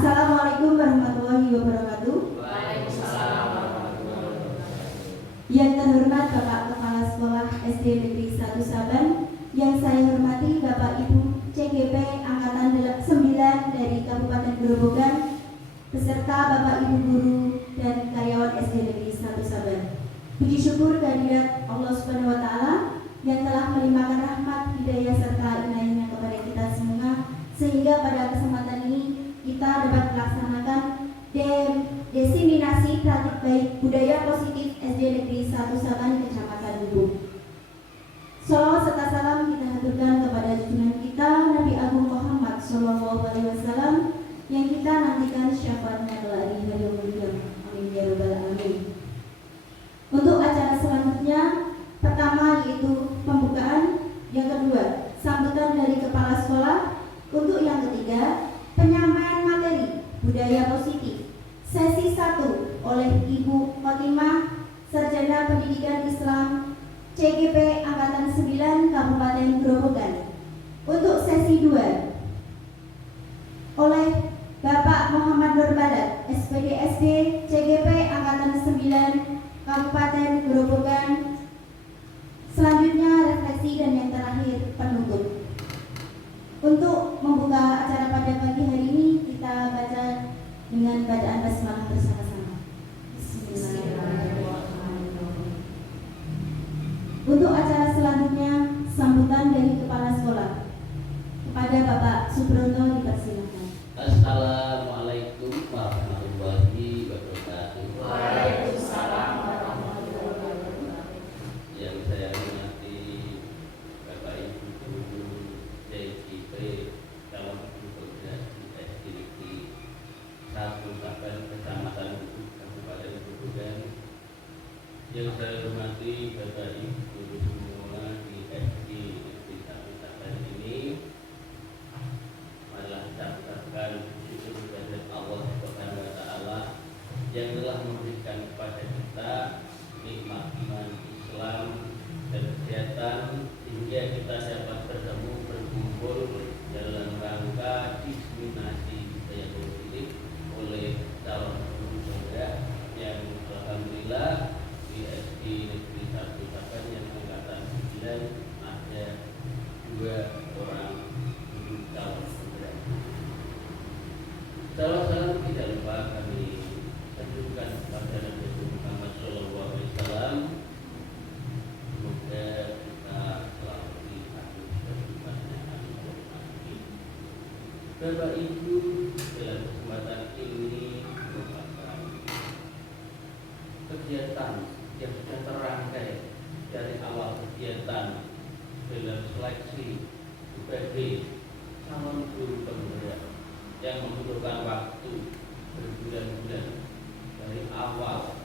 Assalamualaikum warahmatullahi wabarakatuh. Waalaikumsalam warahmatullahi wabarakatuh. Yang terhormat Bapak Kepala Sekolah SD Negeri 1 Saban, yang saya hormati Bapak Ibu CGP Angkatan 9 dari Kabupaten Grobogan, beserta Bapak Ibu guru dan karyawan SD Negeri 1 Saban. Puji syukur kehadirat Allah Subhanahu wa taala yang telah melimpahkan rahmat, hidayah serta inayahnya kepada kita semua, sehingga pada kesempatan ini kita dapat melaksanakan diseminasi praktik baik budaya positif SD Negeri 1 Saban Kecamatan Gubuk. Salawat serta salam kita haturkan kepada junjungan kita Nabi Agung Muhammad SAW yang kita nantikan syafaatnya kelak di hari kemudian. Amin ya rabbal alamin. Untuk acara selanjutnya, pertama yaitu pembukaan, yang kedua sambutan dari kepala sekolah, untuk yang ketiga penyampaian materi budaya positif sesi 1 oleh Ibu Khotimah, Sarjana Pendidikan Islam CGP Angkatan 9 Kabupaten Grobogan. Untuk sesi 2 oleh Bapak Muhammad Nur Badat, SPD SD CGP Angkatan 9 Kabupaten Grobogan. Selanjutnya refleksi dan yang terakhir penutup. Untuk membuka acara pada pagi hari ini, kita baca dengan bacaan basmalah bersama-sama. Bismillahirrahmanirrahim. Untuk acara selanjutnya, sambutan dari kepala sekolah. Kepada Bapak Subronto dipersilakan. Assalamualaikum warahmatullahi wabarakatuh. Waalaikumsalam warahmatullahi wabarakatuh. Yang saya hormati Bapak Ibu guru CGP calon petugas SD Negeri 1 Saban Kecamatan Gubuk Kabupaten Grobogan. Yang saya hormati Bapak Ibu guru semua di SD Negeri 1 Saban ini, marilah kita ucapkan syukur kepada Allah Subhanahu wa taala yang telah memberikan kepada kita nikmat iman Islam dan kesehatan, sehingga kita dapat bertemu berkumpul dalam rangka diseminasi budaya positif oleh calon guru saya yang alhamdulillah di SD Negeri 1 Saban yang angkatan 9 ada 2 orang guru calon penggerak. Salam tidak lupa kami tunjukkan kepada Nabi Muhammad SAW. Semoga kita selalu diatur kehidupannya. Bapak Ibu, dalam kesempatan ini merupakan kegiatan yang sudah terangkai dari awal kegiatan dalam seleksi sebagai calon guru penggerak yang membutuhkan waktu berbulan-bulan dari awal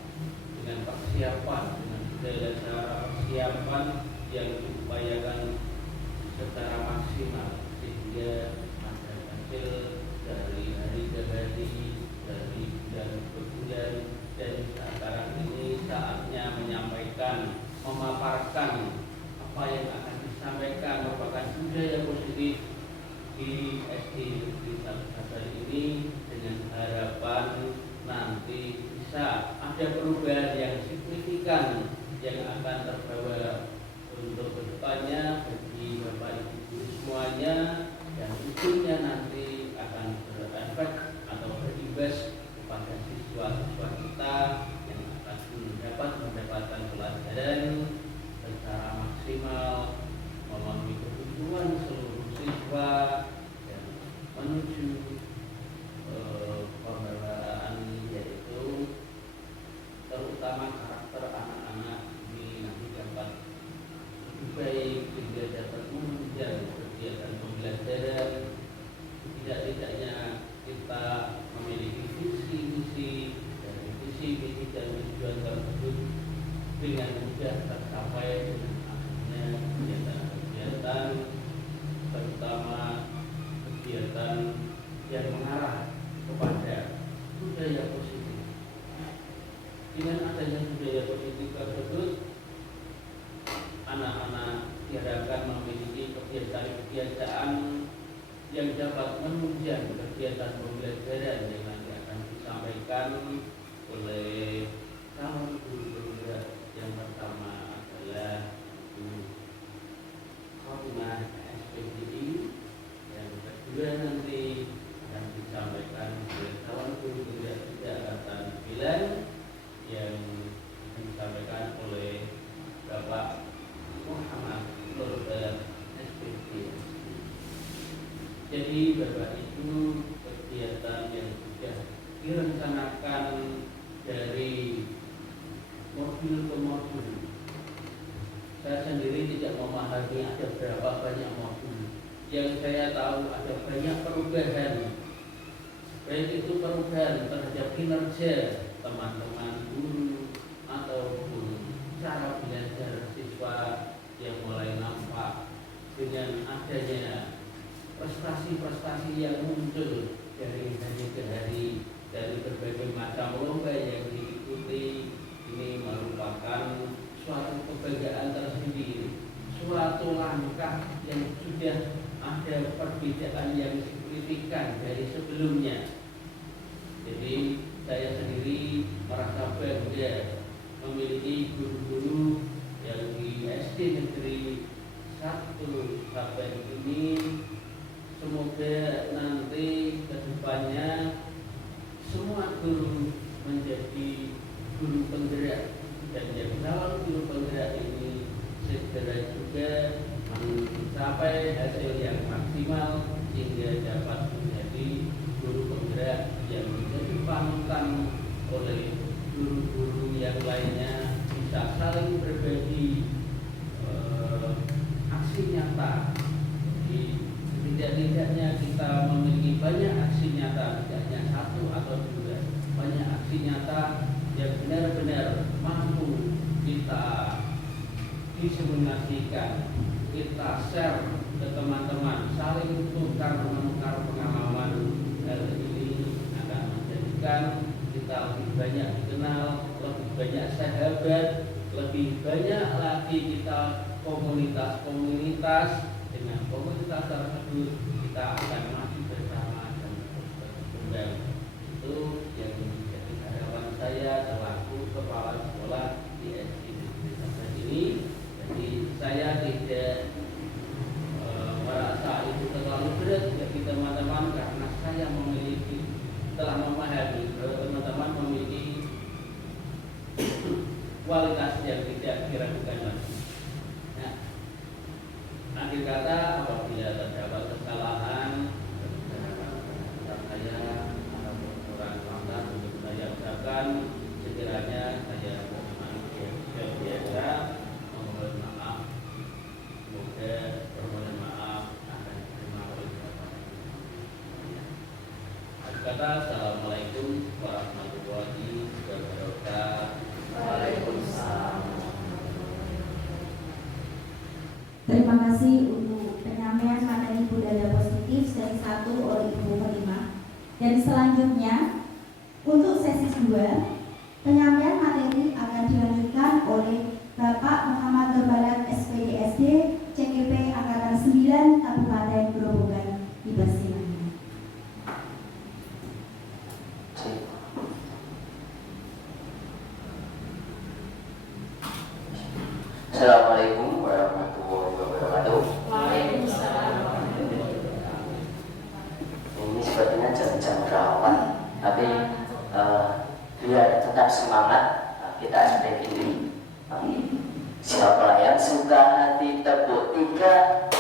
dengan persiapan, dengan segala cara persiapan yang diupayakan secara maksimal, sehingga ada hasil dari hari ke hari, dari bulan ke bulan, dan sekarang ini saatnya menyampaikan, memaparkan apa yang akan disampaikan merupakan budaya positif di SD Negeri 1 Saban ini, dengan harapan nanti bisa ada perubahan yang signifikan yang akan terbawa untuk kedepannya bagi Bapak Ibu guru semuanya, dan ujungnya nanti akan berefek atau berimbas kepada siswa-siswa kita yang akan mendapatkan pelajaran secara maksimal, memenuhi kebutuhan seluruh siswa dan menuju pembawaan, yaitu terutama karakter anak-anak ini nanti dapat lebih baik, sehingga dapat menunjang kegiatan pembelajaran. Tidak-tidaknya kita memiliki visi misi, dari visi misi dan tujuan tersebut dengan mudah tercapai dengan adanya kegiatan-kegiatan, terutama kegiatan yang mengarah kepada budaya positif. Dengan adanya budaya positif tersebut, anak-anak diharapkan memiliki kebiasaan-kebiasaan yang dapat menunjang kegiatan pembelajaran yang nanti akan disampaikan oleh calon guru penggerak. Yang pertama adalah Bu Khotimah SPDI, yang kedua nanti akan disampaikan oleh calon guru penggerak angkatan 9 yang akan disampaikan oleh Bapak Muhammad Nurbalan SPDI. Jadi Bapak Ibu, kegiatan yang sudah direncanakan dari modul ke modul, saya sendiri tidak memahami ada berapa banyak modul. Yang saya tahu ada banyak perubahan, baik itu perubahan terhadap kinerja teman-teman guru ataupun cara belajar siswa yang mulai nampak dengan adanya prestasi-prestasi yang muncul dari hari ke hari, dari berbagai macam lomba yang diikuti. Ini merupakan suatu kebanggaan tersendiri, suatu langkah yang sudah ada perbedaan yang signifikan dari sebelumnya. Jadi saya sendiri merasa bangga memiliki guru-guru yang di SD Negeri 1 sampai ini. Semoga nanti kedepannya semua guru menjadi guru penggerak, dan yang calon guru penggerak ini segera juga mencapai hasil yang maksimal sehingga dapat menjadi guru penggerak yang menjadi panutan oleh guru-guru yang lainnya, bisa saling berbagi aksi nyata. Tidak-tidaknya kita memiliki banyak aksi nyata, tidak hanya satu atau dua, banyak aksi nyata yang benar-benar mampu kita diseminasikan, kita share ke teman-teman, saling menukar pengalaman. Hal ini akan menjadikan kita lebih banyak dikenal, lebih banyak sahabat, lebih banyak lagi kita komunitas-komunitas. Dengan komunitas tersebut kita akan maju bersama dan terus berkembang. Itu yang menjadi harapan saya selaku kepala sekolah di SD Negeri 1 ini. Jadi saya tidak merasa itu terlalu berat bagi teman-teman, karena saya telah memahami bahwa teman-teman memiliki kualitas yang tidak diragukan lagi. Akhir kata, apabila terdapat kesalahan saya ataupun kurang lancar untuk saya ucapkan, sekiranya saya manusia biasa, memohon maaf. Semoga permohonan maaf akan diterima oleh Bapak. Akhir kata, assalamualaikum warahmatullahi wabarakatuh. Waalaikumsalam. Terima kasih untuk penyampaian materi budaya positif sesi 1 oleh Ibu Khotimah. Dan selanjutnya untuk sesi 2, penyampaian materi akan dilanjutkan oleh Bapak Muhammad Nurbalan SPDSD CGP Angkatan 9 Kabupaten Grobogan. Dipersilakan. Assalamualaikum warahmatullahi wabarakatuh. Waalaikumsalam. Ini sepertinya jam-jam rawan, tapi biar tetap semangat, kita aspek ini. Siapa yang suka hati tepuk 3,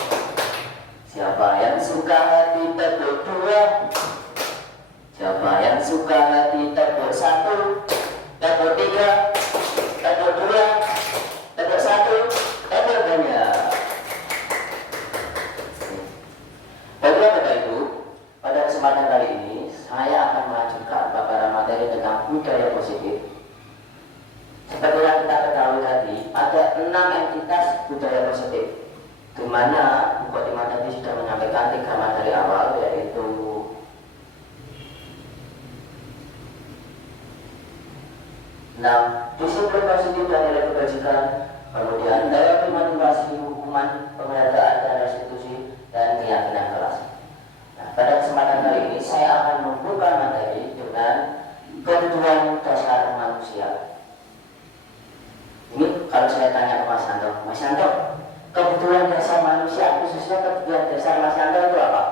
siapa yang suka hati tepuk 2, siapa yang suka hati tepuk 1, tepuk 3, tepuk 2, tepuk 1, tepuk banyak. Bapak Ibu, pada kesempatan kali ini saya akan melanjutkan paparan materi tentang budaya positif. Seperti yang kita ketahui tadi, ada 6 entitas budaya positif, di mana Bu Khotimah tadi sudah menyampaikan 3 materi awal, yaitu disiplin positif dan nilai kebajikan, kemudian daya motivasi, hukuman, penghargaan dan restitusi, dan keyakinan kelas. pada kesempatan kali ini saya akan membuka materi dengan kebutuhan dasar manusia. Ini kalau saya tanya ke Mas Santo, kebutuhan dasar manusia, khususnya kebutuhan dasar Mas Santo itu apa?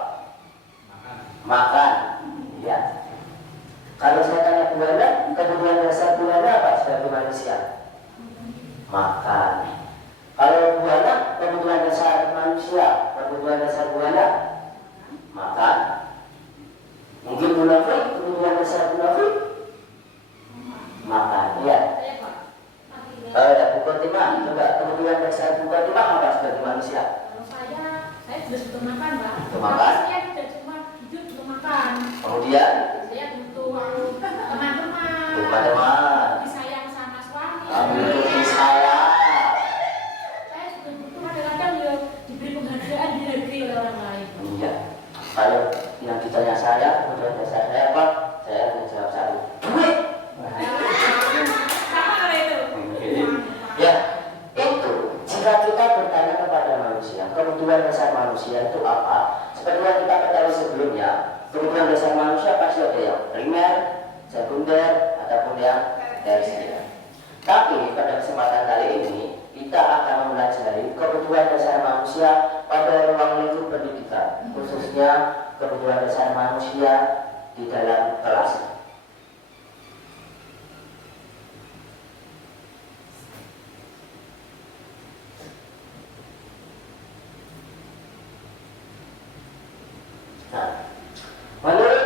Makan. Ya. Kalau saya tanya buana, kebutuhan dasar buana apa sebagai manusia? Makan. Kalau buana, kebutuhan dasar manusia, kebutuhan dasar buana makan. Mungkin munafik, kebutuhan dasar munafik makan. Ya. Bu Kotimah, coba kebutuhan dasar Bu Kotimah apa sebagai manusia? Kalau saya juga butuh makan, Pak. Butuh makan. Saya tidak cuma hidup untuk makan. Kemudian Saya butuh teman-teman. teman-teman, Disayang sama suami. butuh saya. Saya juga butuh kadang-kadang ya diberi penghargaan, dihargai oleh orang lain. Iya. Kalau yang ditanya saya, kebutuhan dasar saya apa? Saya akan jawab satu. Duit. Sama kalau itu. Ya, itu jika kita bertanya kepada manusia, kebutuhan dasar manusia itu apa? Seperti yang kita ketahui sebelumnya, kebutuhan dasar manusia pasti ada yang primer, sekunder, ataupun yang tersier. Tapi pada kesempatan kali ini kita akan mempelajari kebutuhan dasar manusia pada ruang lingkup pendidikan, khususnya kebutuhan dasar manusia di dalam kelas. Nah, menurut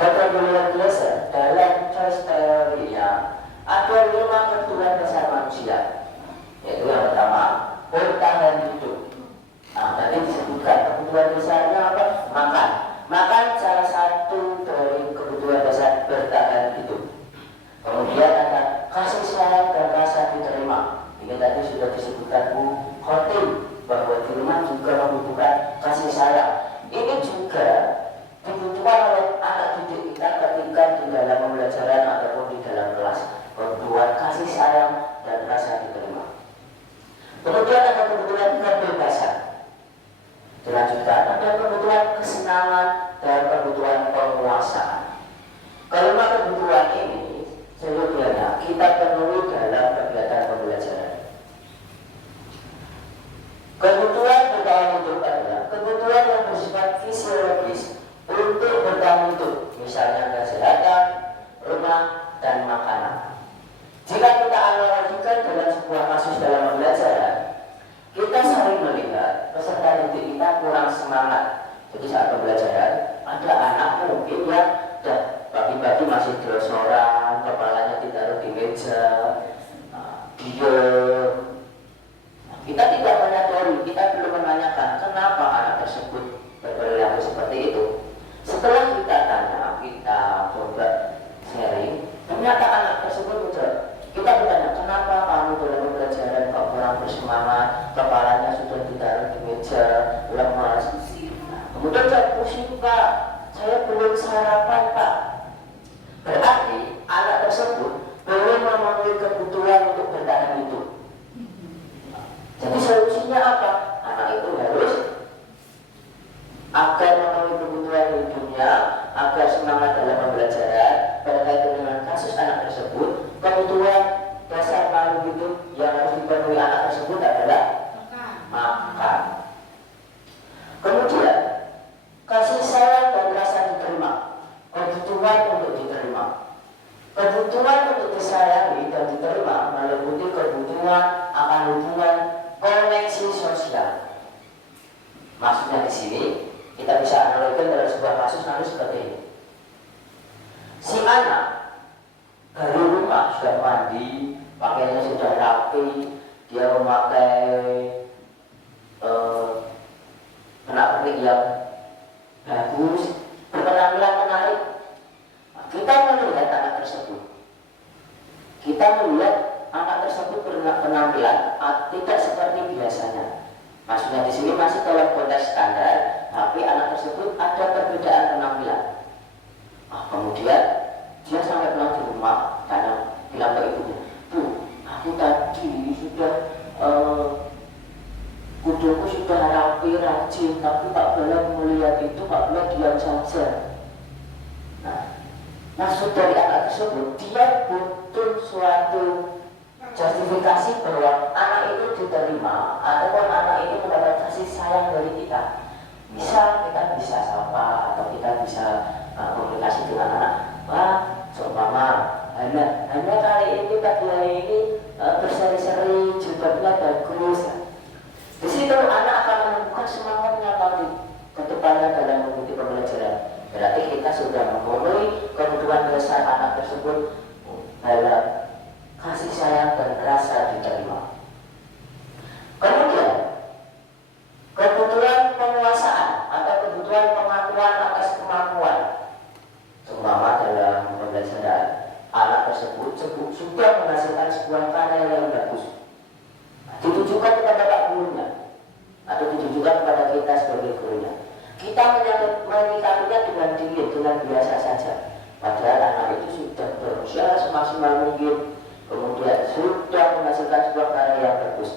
Dr. William Glasser dalam choice theory-nya ada 5 kebutuhan dasar manusia, yaitu yang pertama bertahan hidup. Nah, tadi disebutkan kebutuhan dasarnya apa? Makan. Makan salah satu dari kebutuhan dasar bertahan hidup. Kemudian ada kasih sayang dan rasa diterima. Ini tadi sudah disebutkan Bu Khotim bahwa di rumah juga membutuhkan kasih sayang. Ini juga dibutuhkan oleh anak didik kita ketika di dalam pembelajaran ataupun di dalam kelas, kebutuhan kasih sayang dan rasa diterima. Kemudian ada kebutuhan kebebasan. Dilanjutkan ada kebutuhan kesenangan dan kebutuhan penguasaan. Kelima kebutuhan ini seyogianya kita penuhi dalam kegiatan pembelajaran. Kebutuhan bertahan hidup adalah kebutuhan yang bersifat fisiologis untuk bertahan hidup, misalnya kesehatan, rumah, dan makanan. Jika kita analogikan dalam sebuah kasus dalam pembelajaran, kita sering melihat peserta didik kita kurang semangat. Jadi saat pembelajaran, ada anak mungkin yang pagi-pagi masih gelosoran, kepalanya ditaruh di meja, diam. Kita tidak menyadari, kita belum menanyakan kenapa anak tersebut berperilaku seperti itu. Setelah kita tanya, kita coba sharing, ternyata anak tersebut menjawab. Kita bertanya, kenapa kamu dalam pembelajaran kok kurang bersemangat, kepalanya sudah ditaruh di meja, lemas. Kemudian saya pusing, Pak, saya belum sarapan, Pak. Berarti anak tersebut belum memenuhi kebutuhan untuk bertahan hidup. Jadi solusinya apa? Anak itu harus agar memenuhi kebutuhan hidupnya, agar semangat dalam pembelajaran. Berkaitan dengan kasus anak tersebut, kebutuhan dasar makhluk hidup yang harus dipenuhi anak tersebut adalah makan. Kemudian kasih sayang dan rasa diterima, kebutuhan untuk diterima. Kebutuhan untuk disayangi dan diterima meliputi kebutuhan akan hubungan koneksi sosial. Maksudnya di sini kita bisa analogikan dalam sebuah kasus nanti seperti ini. Si anak dari rumah sudah mandi, pakaiannya sudah rapi, dia memakai pernak-pernik yang bagus, berpenampilan menarik. Kita melihat anak tersebut. Kita melihat anak tersebut berpenampilan tidak seperti biasanya. Maksudnya di sini masih dalam konteks standar, tapi anak tersebut ada perbedaan penampilan. Kemudian dia sampai pulang di rumah karena bilang ke ibunya, Bu, aku tadi sudah kudu hidupku sudah rapi, rajin, tapi tak boleh melihat itu, tak boleh diam saja. Nah, maksud dari anak tersebut, dia butuh suatu justifikasi bahwa anak itu diterima ataupun anak itu mendapat kasih sayang dari kita. Kita bisa sapa atau kita bisa komunikasi dengan anak. Wah, seumpama hanya kali ini pagi hari ini berseri-seri, jilbabnya bagus. Di situ anak akan menemukan semangatnya ke depannya dalam mengikuti pembelajaran. Berarti kita sudah memenuhi kebutuhan dasar anak tersebut dalam kasih sayang dan rasa diterima. Kemudian kebutuhan penguasaan atau kebutuhan pengakuan atas kemampuan. Seumpama dalam pembelajaran anak tersebut sudah menghasilkan sebuah karya yang bagus, ditujukan kepada pak gurunya atau ditujukan kepada kita sebagai gurunya. Kita menyikapinya dengan dingin, dengan biasa saja. Padahal anak itu sudah berusaha semaksimal mungkin, kemudian sudah menghasilkan sebuah karya yang bagus.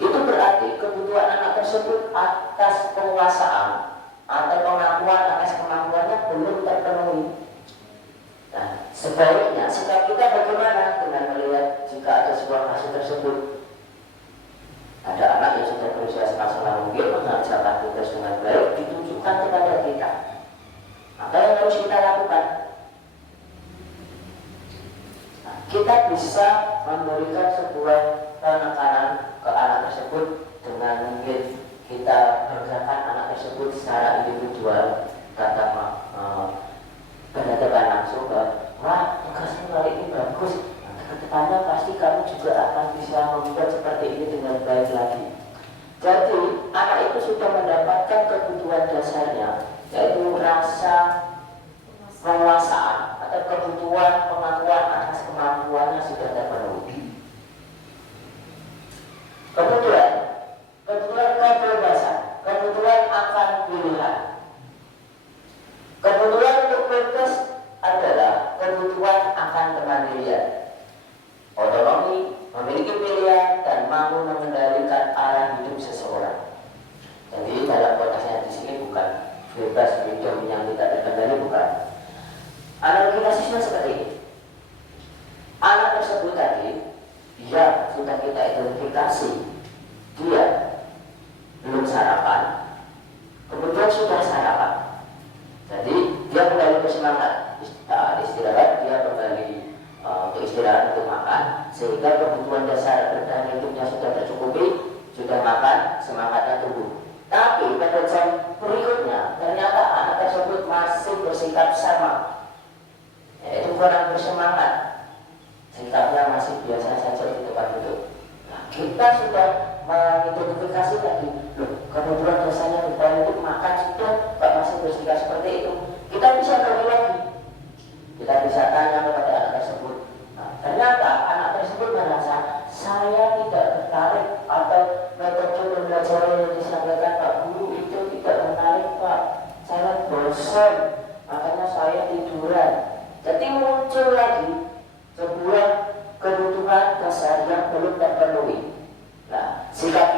Itu berarti kebutuhan anak tersebut atas penguasaan atau pengakuan atas kemampuannya belum terpenuhi. Nah, sebaliknya sikap kita bagaimana dengan melihat jika ada sebuah kasus tersebut? Ada anak yang sudah berusaha semaksimal mungkin mengerjakan tugas dengan baik, ditunjukkan kepada kita. Apa yang harus kita lakukan? Nah, kita bisa memberikan sebuah penekanan ke anak tersebut dengan mungkin kita bergerakkan anak tersebut secara individual, berhadapan langsung ke, wah, tugasmu kali ini bagus. Kedepannya pasti kamu juga akan bisa membuat seperti ini dengan baik lagi. Jadi anak itu sudah mendapatkan kebutuhan dasarnya, yaitu rasa penguasaan atau kebutuhan pengakuan atas kemampuannya sudah terpenuhi. Kemudian kebutuhan kebebasan, kebutuhan akan pilihan. Kebutuhan untuk bebas adalah kebutuhan akan kemandirian, otonomi, memiliki pilihan, dan mampu mengendalikan arah hidup seseorang. Jadi dalam konteksnya di sini bukan bebas hidup yang tidak terkendali, bukan. Analogi kasusnya seperti ini. Anak tersebut tadi, dia sudah kita identifikasi, dia belum sarapan, kemudian sudah sarapan. Jadi dia kembali bersemangat, istirahat, dia kembali untuk istirahat, untuk makan, sehingga kebutuhan dasar bertahan hidupnya sudah tercukupi, sudah makan, semangatnya tumbuh. Tapi pada jam berikutnya ternyata anak tersebut masih bersikap sama, yaitu kurang bersemangat, sikapnya masih biasa saja di tempat duduk. Nah, kita sudah mengidentifikasi tadi, loh, kebutuhan dasarnya bertahan hidup, makan sudah, kok masih bersikap seperti itu. Kita bisa bagi lagi, kita bisa tanya kepada anak tersebut. Nah, ternyata anak tersebut merasa saya tidak tertarik atau metode pembelajaran yang disampaikan Pak Guru itu tidak menarik Pak, saya bosan, makanya saya tiduran. Jadi muncul lagi sebuah kebutuhan dasar yang belum terpenuhi. Nah, sikap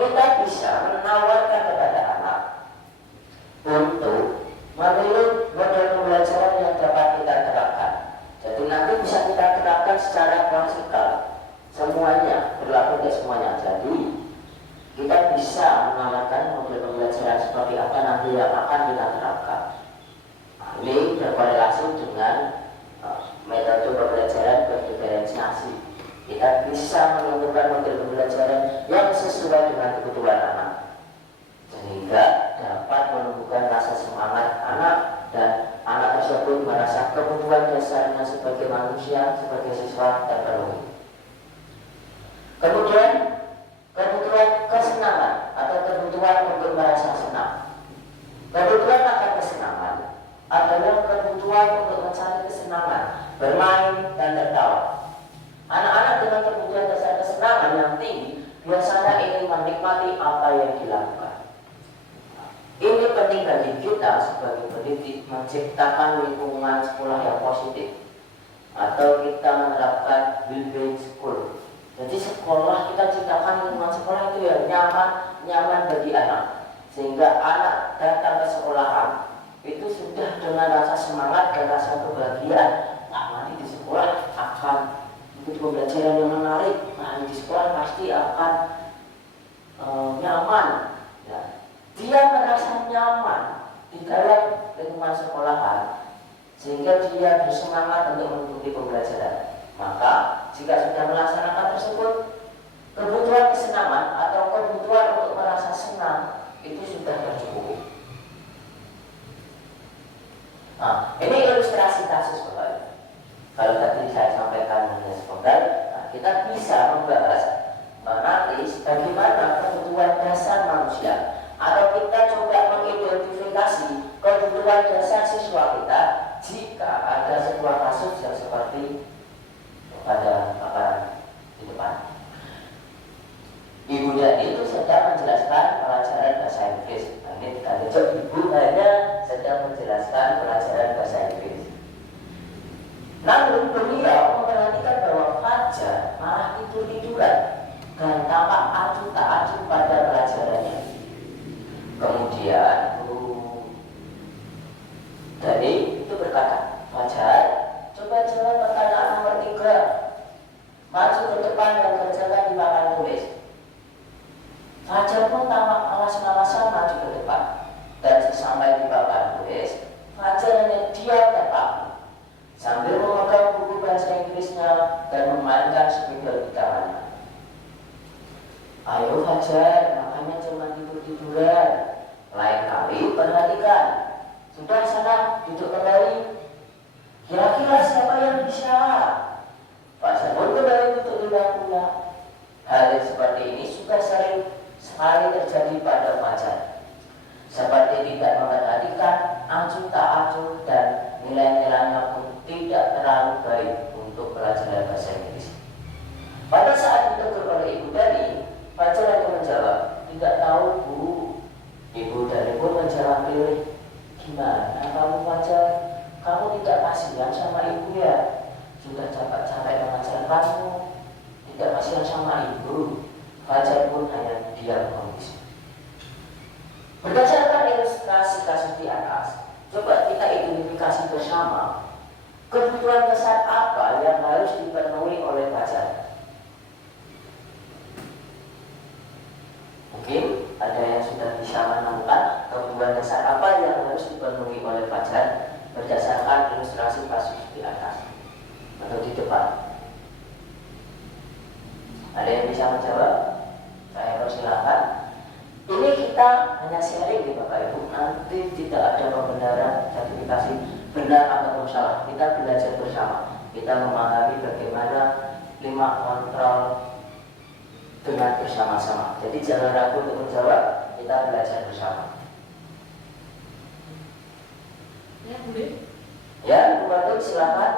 kita bisa menawarkan kepada anak untuk memilih model pembelajaran yang dapat kita terapkan. Jadi nanti bisa kita terapkan secara klasikal, semuanya berlaku untuk semuanya. Jadi kita bisa menawarkan model pembelajaran seperti apa nanti yang akan kita terapkan. Nah, ini berkorelasi dengan metode pembelajaran berdiferensiasi. Kita bisa menentukan model pembelajaran yang sesuai dengan kebutuhan anak, sehingga dapat menumbuhkan rasa semangat anak dan anak tersebut merasa kebutuhan dasarnya sebagai manusia, sebagai siswa terpenuhi. Kemudian kebutuhan kesenangan atau kebutuhan untuk merasa senang. Kebutuhan akan kesenangan adalah kebutuhan untuk mencari kesenangan, bermain dan tertawa. Anak-anak dengan kebutuhan dasar kesenangan yang tinggi biasanya ingin menikmati apa yang dilakukan. Ini penting bagi kita sebagai pendidik menciptakan lingkungan sekolah yang positif, atau kita menerapkan well-being school. Jadi sekolah, kita ciptakan lingkungan sekolah itu ya nyaman bagi anak, sehingga anak datang ke sekolahan itu sudah dengan rasa semangat dan rasa kebahagiaan. Nanti di sekolah akan mengikuti pembelajaran yang menarik, di sekolah pasti akan nyaman. Ya. Dia merasa nyaman di dalam lingkungan sekolahan, sehingga dia bersemangat untuk mengikuti pembelajaran. Maka jika sudah melaksanakan tersebut, kebutuhan kesenangan atau kebutuhan untuk merasa senang itu sudah tercukupi. Nah, ini ilustrasi kasus Bapak Ibu. Kalau tadi saya sampaikan hanya spontan, kita bisa membahas nanti bagaimana kebutuhan dasar manusia, atau kita coba mengidentifikasi kebutuhan dasar siswa kita jika ada sebuah kasus yang seperti pada paparan di depan. Ibu Dani itu sedang menjelaskan pelajaran bahasa Inggris. Ini kita lihat ibu hanya sedang menjelaskan pelajaran bahasa Inggris. Namun beliau memperhatikan bahwa Fajar malah tidur-tiduran dan tampak acuh tak acuh pada pelajarannya. Kemudian Bu Dani itu berkata, Fajar, coba jawab pertanyaan nomor 3. Maju ke depan dan kerjakan di papan tulis. Fajar pun tampak malas-malasan maju ke depan, dan sesampai di papan tulis, Fajar hanya diam dan patuh sambil memegang buku bahasa Inggrisnya dan memainkan spidol di tangannya. Ayo Fajar, makanya cuma tidur-tiduran. Lain kali perhatikan. Sudah sana duduk kembali. Kira-kira siapa yang bisa? Fajar pun kembali duduk di bangkunya. Hal yang seperti ini sudah sering sekali terjadi pada Fajar. Seperti tidak memperhatikan, acuh tak acuh, dan nilai-nilainya pun tidak terlalu baik untuk pelajaran bahasa Inggris. Pada saat ditegur oleh Ibu Dani, Fajar hanya menjawab, tidak tahu Bu. Ibu Dani pun menjawab pilih, gimana kamu Fajar? Kamu tidak kasihan sama ibu ya? Sudah capek-capek mengajar kamu, tidak kasihan sama ibu. Fajar pun hanya diam menangis. Berdasarkan ilustrasi kasus di atas, coba kita identifikasi bersama kebutuhan dasar apa yang harus dipenuhi oleh Fajar. Mungkin ada yang sudah bisa menemukan kebutuhan dasar apa yang harus dipenuhi oleh Fajar berdasarkan ilustrasi kasus di atas atau di depan. Ada yang bisa menjawab? Saya persilakan. Ini kita hanya sharing di Bapak Ibu, nanti tidak ada pembenaran sertifikasi benar atau salah. Kita belajar bersama. Kita memahami bagaimana 5 kontrol dengan bersama-sama. Jadi jangan ragu untuk menjawab. Kita belajar bersama. Ya, boleh. Ya, Bu Batuk silakan.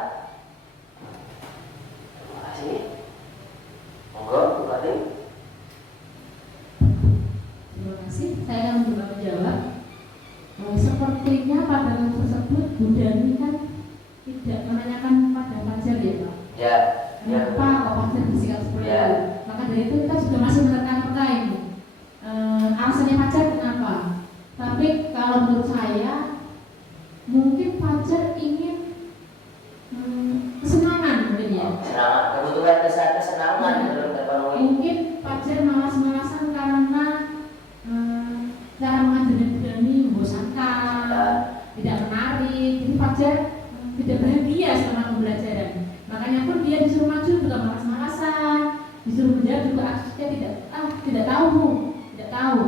Terima kasih. Monggo, Bu Batuk. Terima kasih. Saya akan mencoba menjawab. Sepertinya pada kasus tersebut Bu Dani kan tidak menanyakan pada Fajar ya Pak. Ya. Kenapa kok Fajar bersikap seperti Ya. itu? Maka dari itu kita sudah masih menerka-nerka ini. Alasannya Fajar kenapa? Tapi kalau menurut saya mungkin Fajar ingin kesenangan mungkin ya. Kesenangan, kebutuhan dasar kesenangan belum terpenuhi. Mungkin Fajar malas-malasan karena cara mengajarnya Bu Dani membosankan, tidak menarik. Jadi Fajar tidak bahagia selama pembelajaran. Makanya pun dia disuruh maju juga malas-malasan, disuruh menjawab juga aksesnya tidak tahu Bu, tidak tahu.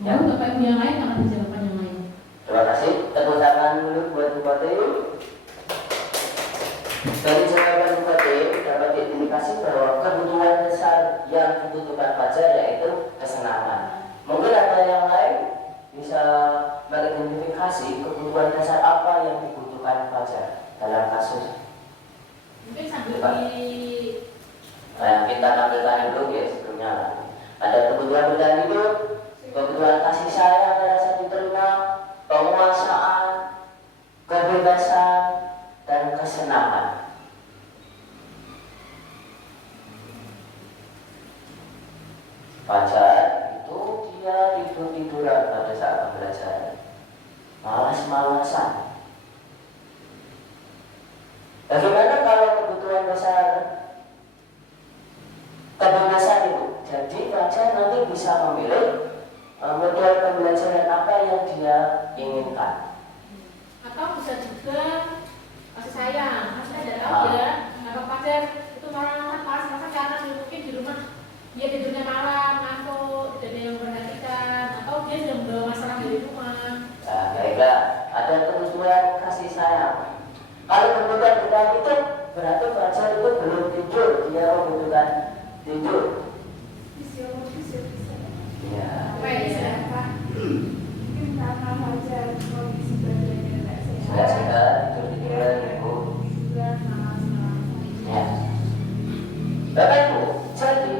Ya. Lalu Bapak Ibu yang lain akan ada jawaban yang lain. Terima kasih. Tepuk tangan dulu buat Bu Batuk. Dari jawaban Bu Batuk dapat diindikasi bahwa kebutuhan dasar yang dibutuhkan Fajar yaitu kesenangan. Mungkin ada yang lain bisa mengidentifikasi kebutuhan dasar apa yang dibutuhkan Fajar dalam kasus. Mungkin sambil Kita tampilkan dulu ya sebelumnya. Ada kebutuhan bertahan hidup, kebutuhan kasih sayang dan rasa diterima, penguasaan, kebebasan, dan kesenangan. Fajar itu dia tidur-tiduran pada saat pembelajaran, malas-malasan. Bagaimana kalau kebutuhan dasar kebebasan itu? Jadi Fajar nanti bisa memilih model pembelajaran apa yang dia inginkan. Atau bisa juga kasih sayang, saya tahu ya, kalau Fajar itu malah malas karena mungkin di rumah dia tidurnya malam, ngantuk, tidak ada yang memperhatikan, atau dia sudah membawa masalah dari rumah. Nah, baiklah, ada kebutuhan kasih sayang. Kalau kebutuhan kita itu berarti Fajar itu belum tidur, dia membutuhkan tidur. Ya. Apa ya? Mungkin karena Fajar kondisi badannya tidak Sudah sehat. tidur-tiduran Ibu. Tiduran malas-malasan. Ya. Bapak Ibu, jadi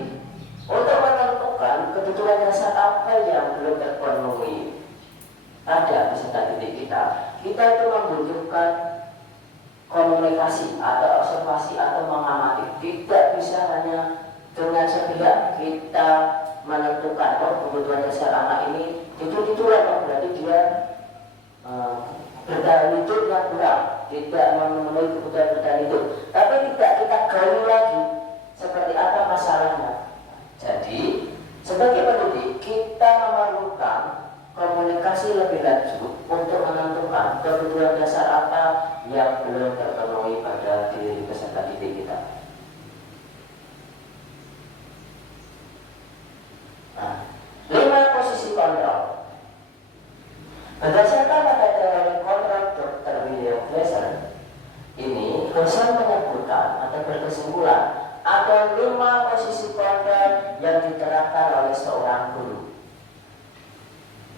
untuk menentukan kebutuhan dasar apa yang belum terpenuhi pada peserta didik kita itu membutuhkan komunikasi atau observasi atau mengamati. Tidak bisa hanya dengan sepihak kita menentukan kebutuhan dasar anak ini tidur-tiduran, berarti dia bertahan hidup yang kurang, tidak memenuhi kebutuhan bertahan hidup. Tapi tidak kita gali lagi seperti apa masalahnya. Jadi sebagai pendidik kita memerlukan komunikasi lebih lanjut untuk menentukan kebutuhan dasar apa yang belum terpenuhi pada diri peserta didik kita. Nah, 5 posisi kontrol. Berdasarkan pada teori kontrol Dr. William Glasser, ini dosen menyebutkan atau berkesimpulan ada 5 posisi kontrol yang diterapkan oleh seorang guru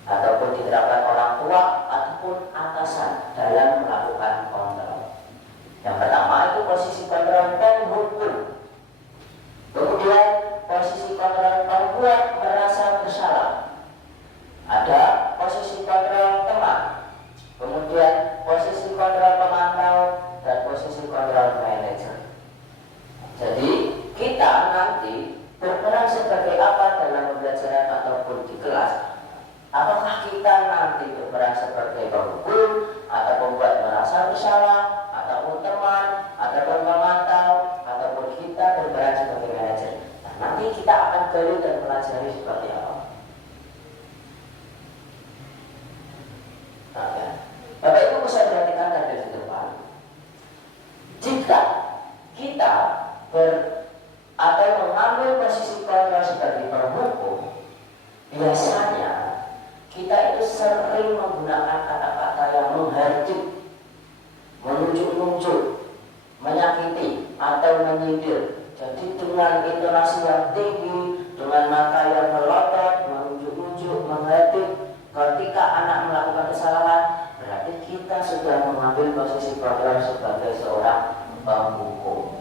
ataupun diterapkan orang tua ataupun atasan dalam melakukan kontrol. Yang pertama itu posisi kontrol penghukum. Kemudian posisi kontrol pembuat merasa bersalah. Ada posisi kontrol teman. Kemudian posisi kontrol pemantau dan posisi kontrol manajer. Jadi kita nanti berperan sebagai apa dalam pembelajaran ataupun di kelas? Apakah kita nanti berperan sebagai penghukum atau pembuat merasa bersalah, ataupun teman, ataupun pemantau, ataupun kita berperan sebagai manajer? Nah, nanti kita akan gali dan pelajari seperti apa. Nah, ya. Bapak Ibu bisa perhatikan dari depan. Jika kita atau mengambil posisi kontrol sebagai penghukum, biasanya kita itu sering menggunakan kata-kata yang menghardik, menunjuk-nunjuk, menyakiti atau menyindir. Jadi dengan intonasi yang tinggi, dengan mata yang melotot, menunjuk-nunjuk, menghardik, ketika anak melakukan kesalahan, berarti kita sudah mengambil posisi kontrol sebagai seorang penghukum.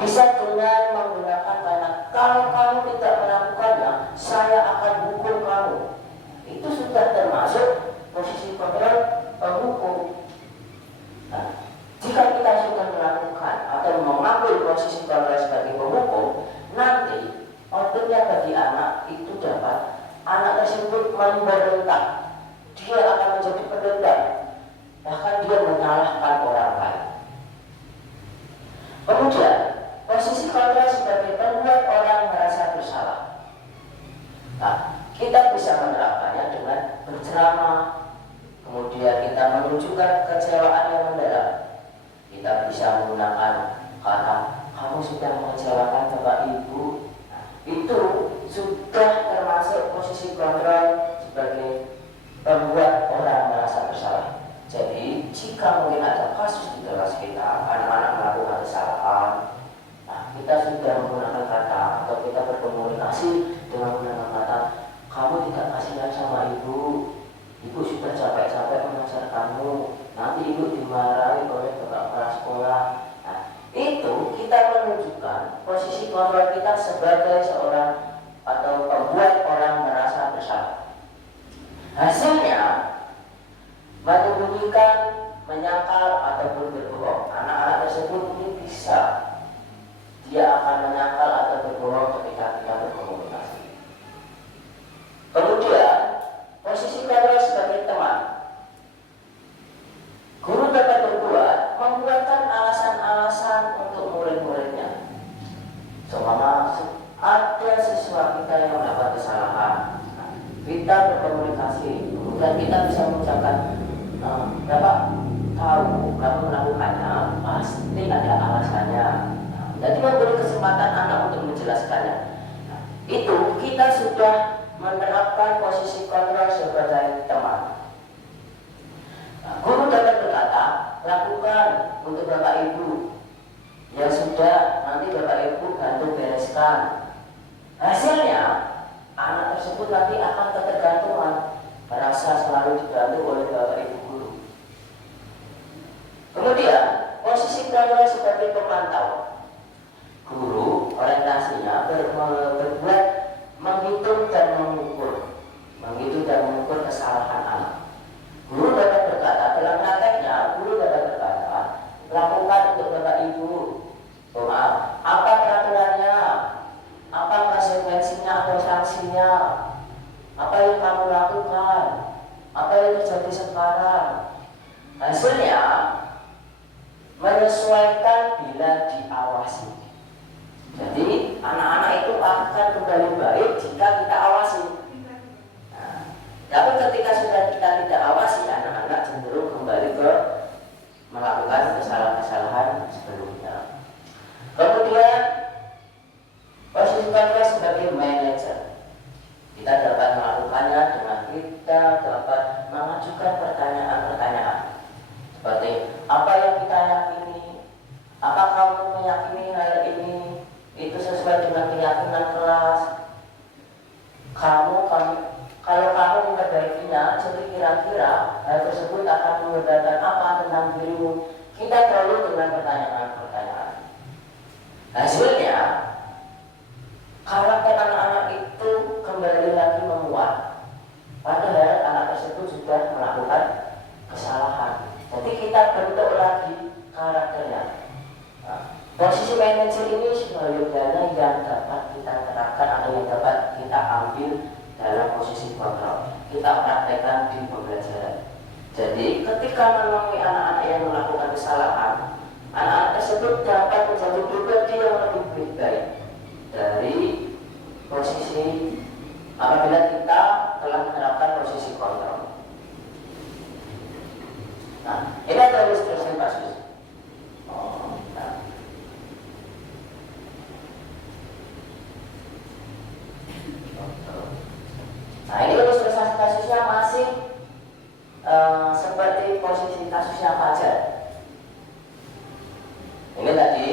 Bisa dengan menggunakan kata, kalau kamu tidak melakukannya, saya akan hukum kamu. Itu sudah termasuk posisi kontrol penghukum. Nah, jika kita sudah melakukan atau mengambil posisi kontrol sebagai penghukum, nanti outputnya bagi anak itu dapat anak tersebut memberontak. Dia akan menjadi pendendam, bahkan dia menyalahkan orang lain. Kemudian posisi kontrol sebagai pembuat orang merasa bersalah. Nah, kita bisa menerapkannya dengan berceramah, kemudian kita menunjukkan kecewaan yang mendalam. Kita bisa menggunakan kata, kamu sudah mengecewakan Bapak Ibu. Nah, itu sudah termasuk posisi kontrol sebagai pembuat orang merasa bersalah. Jadi, jika mungkin ada kasus di kelas kita, anak-anak melakukan kesalahan, nah, kita sudah menggunakan kata atau kita berkomunikasi dengan menggunakan kata, kamu tidak kasihan sama ibu sudah capek-capek mengajar kamu, nanti ibu dimarahi oleh kepala sekolah. Nah, itu kita menunjukkan posisi kontrol kita sebagai seorang atau pembuat orang merasa bersalah. Hasilnya menyembunyikan, menyangkal ataupun berbohong. Anak-anak tersebut ini bisa dia akan menyangkal atau berbohong ada siswa kita yang melakukan kesalahan, kita berkomunikasi, kemudian kita bisa mengucapkan, Bapak tahu kamu melakukannya pasti ada alasannya. Jadi memberi kesempatan anak untuk menjelaskannya. Itu kita sudah menerapkan posisi kontrol sebagai teman. Guru dapat berkata, lakukan untuk Bapak Ibu. Ya sudah, nanti Bapak Ibu bantu bereskan. Hasilnya, anak tersebut nanti akan ketergantungan, merasa selalu dibantu oleh Bapak Ibu guru. Kemudian, posisi kontrol sebagai pemantau. Guru orientasinya berbuat menghitung dan mengukur kesalahan anak. Guru dapat berkata, dalam prakteknya guru dapat berkata, lakukan untuk Bapak Ibu. Maaf, apa peraturannya? Apa konsekuensinya atau sanksinya? Apa yang kamu lakukan? Apa yang terjadi sekarang? Hasilnya menyesuaikan bila diawasi. Jadi anak-anak itu akan kembali baik jika kita awasi. Tapi ketika sudah kita tidak awasi, anak-anak cenderung kembali ke melakukan kesalahan-kesalahan sebelumnya. Kemudian posisi kontrol sebagai manajer, kita dapat melakukannya dengan kita dapat mengajukan pertanyaan-pertanyaan seperti apa yang kita yakini, apa kamu meyakini hal ini itu sesuai dengan keyakinan kelas. Kalau kamu memperbaikinya, jadi kira-kira hal tersebut akan menyebabkan apa tentang dirimu. Kita perlu dengan pertanyaan-pertanyaan. Hasilnya, karakter anak-anak itu kembali lagi menguat. Padahal anak tersebut sudah melakukan kesalahan. Jadi kita bentuk lagi karakternya. Posisi manajer ini seyogyanya yang dapat kita terapkan atau yang dapat kita ambil dalam posisi kontrol. Kita praktekkan di pembelajaran. Jadi ketika menemui anak-anak yang melakukan kesalahan, anak-anak tersebut dapat menjadi pribadi yang lebih baik dari posisi apabila kita telah menerapkan posisi kontrol. Nah, ini adalah ilustrasi kasus. Nah, ini ilustrasi kasusnya masih seperti posisi kasusnya Fajar. Ini tadi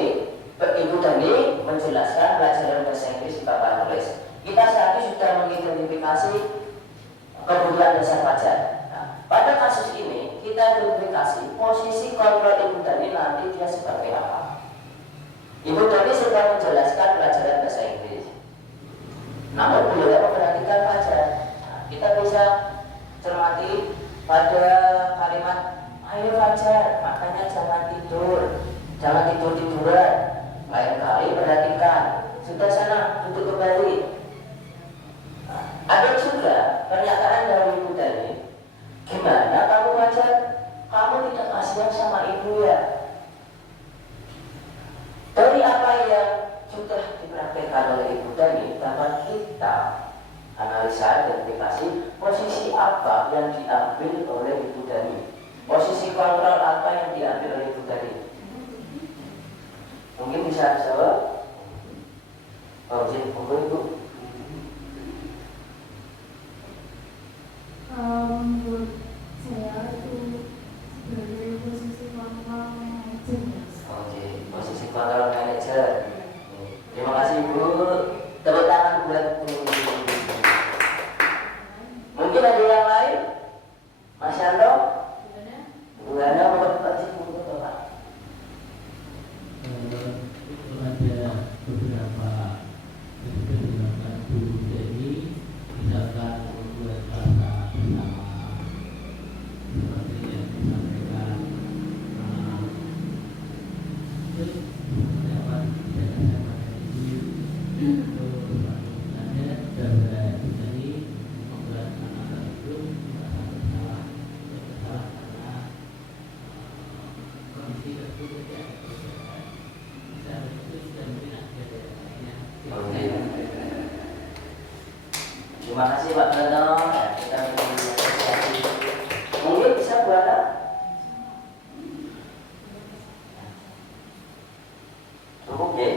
Ibu Dani menjelaskan pelajaran bahasa Inggris di papan tulis. Kita saat ini sudah mengidentifikasi kebutuhan dasar Fajar. Nah, pada kasus ini kita identifikasi posisi kontrol Ibu Dani nanti dia sebagai apa. Ibu Dani sudah menjelaskan pelajaran bahasa Inggris. Namun beliau memperhatikan Fajar. Kita bisa cermati pada kalimat, ayo Fajar, makanya jangan tidur-tiduran. Lain kali perhatikan, sudah sana duduk kembali. Ada juga pernyataan dari Ibu Dani, gimana kamu Fajar? Kamu tidak kasihan sama ibu ya? Dari apa yang sudah dipraktikkan oleh Ibu Dani, dapat kita analisa identifikasi posisi apa yang diambil oleh Ibu Dani, posisi kontrol apa yang diambil oleh Ibu Dani. Mungkin bisa jawab. Ibu. Menurut saya itu sebagai posisi kontrol manajer. Oke, posisi kontrol manajer. Terima kasih Ibu. Tepuk tangan buat Ibu. Mungkin ada yang lain? Mas Yanto? Bu Hana mau berdebat sih mungkin Bapak. Itu ada beberapa kegiatan Bu Deni, misalkan membuat rasa bersama seperti yang disampaikan terus dapat saya itu ada dari Bu Deni membuat anak itu merasa bersalah karena kondisi tersebut tidak bisa itu sudah mungkin ada yang lainnya. Oke. Terima kasih Pak Dono. Ya, kita mungkin bisa buat cukup ya.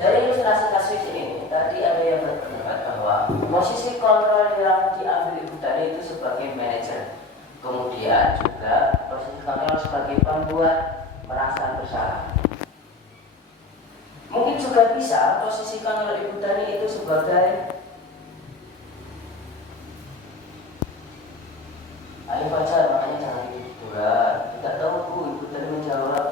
Dari ilustrasi kasus ini tadi ada yang berpendapat bahwa posisi kontrol yang diambil Ibu Tani itu sebagai manajer, kemudian juga posisi kontrol sebagai pembuat merasa bersalah. Mungkin juga bisa posisi kontrol Ibu Tani itu sebagai ayo baca, makanya jangan tiduran. Tidak tahu Bu, Ibu Tani menjawab,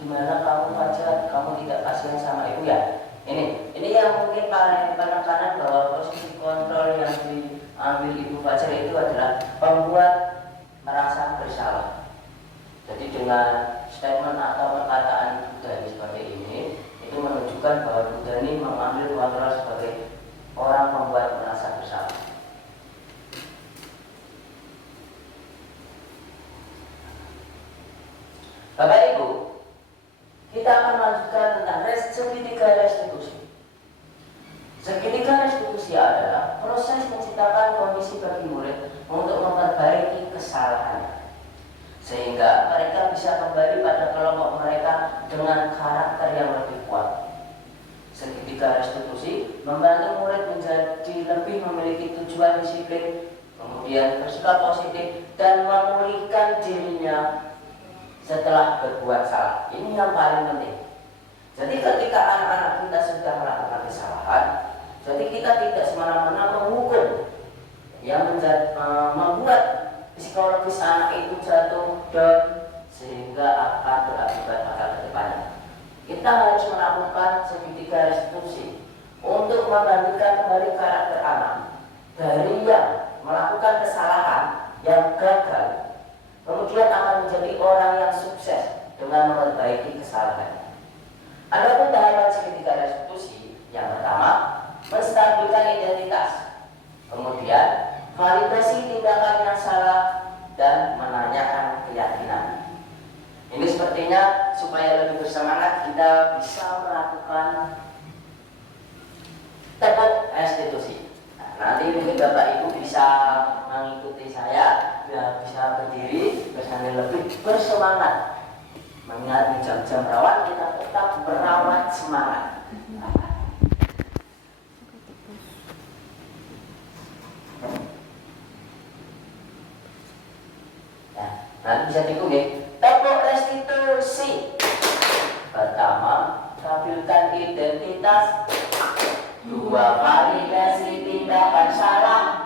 gimana kamu baca, kamu tidak kasihan sama ibu ya? Ini yang mungkin paling penekanan bahwa posisi kontrol yang diambil Ibu Fajar itu adalah membuat merasa bersalah. Jadi dengan statement atau perkataan Ibu Dhani seperti ini, itu menunjukkan bahwa Ibu Dhani mengambil kontrol sebagai orang membuat merasa bersalah. Bapak Ibu, kita akan melanjutkan tentang segitiga restitusi. Segitiga restitusi adalah proses menciptakan kondisi bagi murid untuk memperbaiki kesalahannya, sehingga mereka bisa kembali pada kelompok mereka dengan karakter yang lebih kuat. Segitiga restitusi membantu murid menjadi lebih memiliki tujuan disiplin, kemudian bersikap positif dan memulihkan dirinya setelah berbuat salah. Ini yang paling penting. Jadi ketika anak-anak kita sudah melakukan kesalahan, jadi kita tidak semena-mena menghukum yang membuat psikologis anak itu jatuh down sehingga akan berakibat fatal ke depannya. Kita harus melakukan segitiga restitusi untuk membangkitkan kembali karakter anak dari yang melakukan kesalahan yang gagal, kemudian akan menjadi orang yang sukses dengan memperbaiki kesalahan. Adapun tahapan segitiga restitusi, yang pertama, menstabilkan identitas, kemudian validasi tindakan yang salah, dan menanyakan keyakinan. Ini sepertinya supaya lebih bersemangat kita bisa melakukan tepuk restitusi. Nanti mungkin Bapak Ibu bisa mengikuti saya, ya, bisa berdiri sambil lebih bersemangat. Mengingat di jam-jam rawan kita tetap merawat semangat. Nah, nanti bisa dihitung ya. Tepuk restitusi. Pertama, stabilkan identitas. Dua, validasi tindakan salah.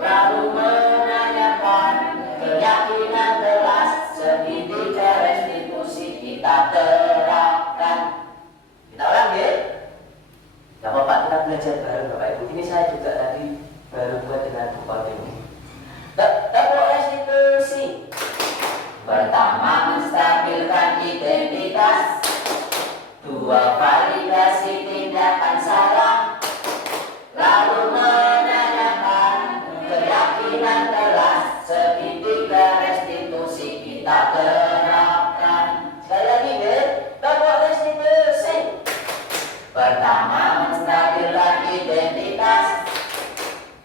Lalu menanyakan keyakinan jelas. Segitiga restitusi kita terapkan. Kita ulang ya. Gak apa-apa, kita belajar bareng Bapak Ibu. Ini saya juga tadi baru buat dengan buku ini. Tepuk restitusi. Pertama, menstabilkan identitas. Dua, validasi tindakan salah. Lalu menanyakan keyakinan jelas. Segitiga restitusi kita terapkan. Sekali lagi ya, tepuk restitusi. Pertama, menstabilkan identitas.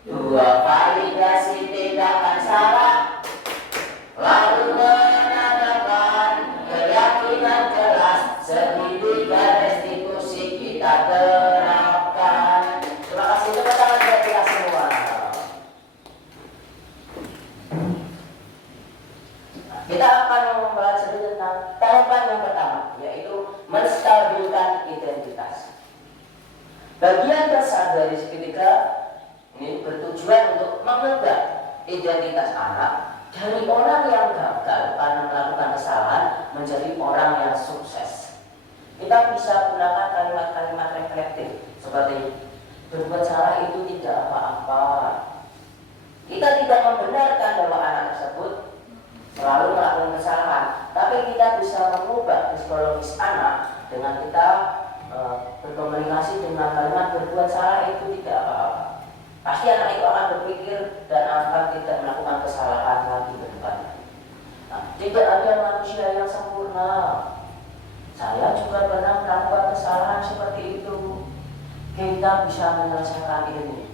Dua, validasi tindakan salah. Lalu menanyakan keyakinan jelas. Segitiga restitusi kita terapkan. Terima kasih, tepuk tangan buat kita semua. Kita akan membahas tentang tahapan yang pertama, yaitu menstabilkan identitas. Bagian dasar dari segitiga ini bertujuan untuk mengubah identitas anak dari orang yang gagal karena melakukan kesalahan menjadi orang yang sukses. Kita bisa gunakan kalimat-kalimat reflektif seperti berbuat salah itu tidak apa-apa. Kita tidak membenarkan bahwa anak tersebut selalu melakukan kesalahan, tapi kita bisa mengubah psikologis anak dengan kita berkomunikasi dengan kalimat berbuat salah itu tidak apa-apa. Pasti anak itu akan berpikir dan akan tidak melakukan kesalahan lagi ke depannya. Nah, tidak ada manusia yang sempurna. Saya juga pernah melakukan kesalahan seperti itu. Kita kita bisa menyelesaikan ini.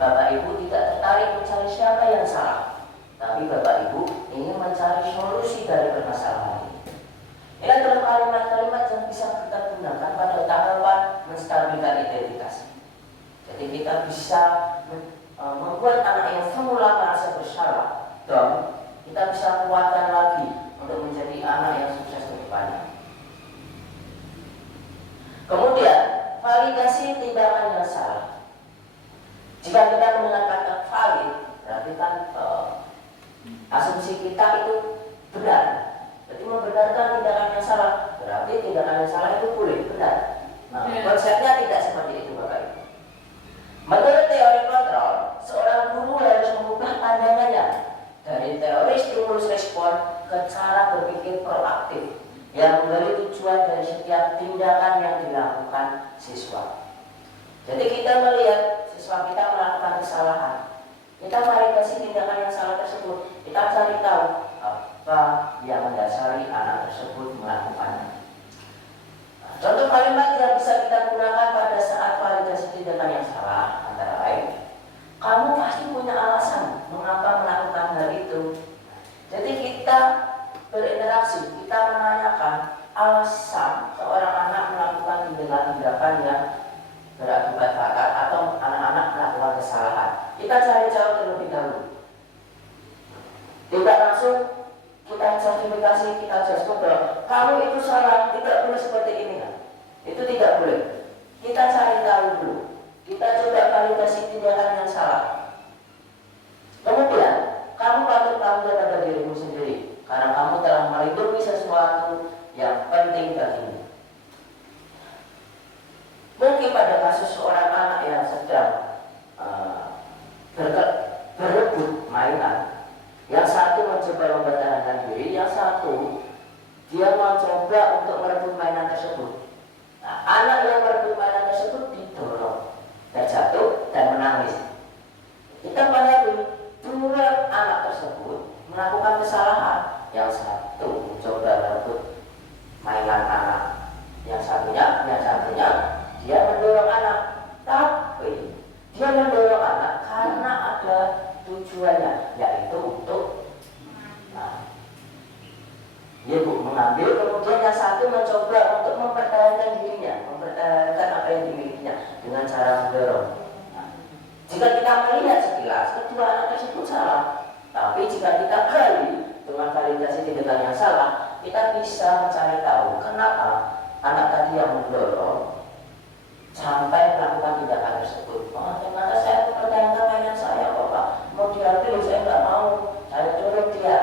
Bapak Ibu tidak tertarik mencari siapa yang salah, tapi Bapak Ibu ingin mencari solusi dari permasalahan ini. Ini adalah kalimat-kalimat yang bisa kita gunakan pada tahapan menstabilkan identitas. Jadi kita bisa membuat anak yang semula merasa bersalah, dan kita bisa kuatkan lagi untuk menjadi anak yang sukses ke depannya. Kemudian, validasi tindakan yang salah. Jika kita menggunakan kata valid, berarti kan asumsi kita itu benar. Jadi membenarkan tindakan yang salah, berarti tindakan yang salah itu boleh, benar. Nah, konsepnya tidak seperti itu, Bapak Ibu. Menurut teori kontrol, seorang guru harus mengubah pandangannya dari teori stimulus respon ke cara berpikir proaktif yang menggali tujuan dari setiap tindakan yang dilakukan siswa. Jadi kita melihat siswa kita melakukan kesalahan, kita validasi tindakan yang salah tersebut, kita cari tahu apa yang mendasari anak tersebut melakukannya. Nah, contoh kalimat yang bisa kita gunakan pada saat validasi tindakan yang salah antara lain, kamu pasti punya alasan mengapa melakukan hal itu. Jadi kita berinteraksi, kita menanyakan alasan seorang anak melakukan tindakan yang berakibat fatal atau anak-anak melakukan kesalahan. Kita cari jawab terlebih dahulu. Tidak langsung kita justifikasi, kita judgement bahwa kamu itu salah, tidak boleh seperti ini kan. Itu tidak boleh. Kita cari tahu dulu. Kita coba validasi tindakan yang salah. Kemudian, kamu patut tanggung jawab pada dirimu sendiri karena kamu telah melindungi sesuatu yang penting bagimu. Mungkin pada kasus seorang anak yang sedang berebut mainan, yang satu mencoba mempertahankan diri, yang satu dia mencoba untuk merebut mainan tersebut. Nah, anak yang merebut mainan tersebut didorong, terjatuh dan menangis. Kita mengerti dua anak tersebut melakukan kesalahan. Yang satu mencoba merebut mainan anak, yang satunya dia mendorong anak, tapi dia mendorong anak karena ada tujuannya, yaitu untuk mengambil. Kemudian yang satu mencoba untuk mempertahankan dirinya, mempertahankan apa yang dimilikinya dengan cara mendorong. Jika kita melihat sekilas, kedua anak tersebut salah, tapi jika kita gali dengan validasi tindakan yang salah, kita bisa mencari tahu kenapa anak tadi yang mendorong sampai melakukan tindakan tersebut. Oh, ternyata saya mempertahankan mainan saya kok Pak. Mau diambil saya nggak mau, saya turut dia.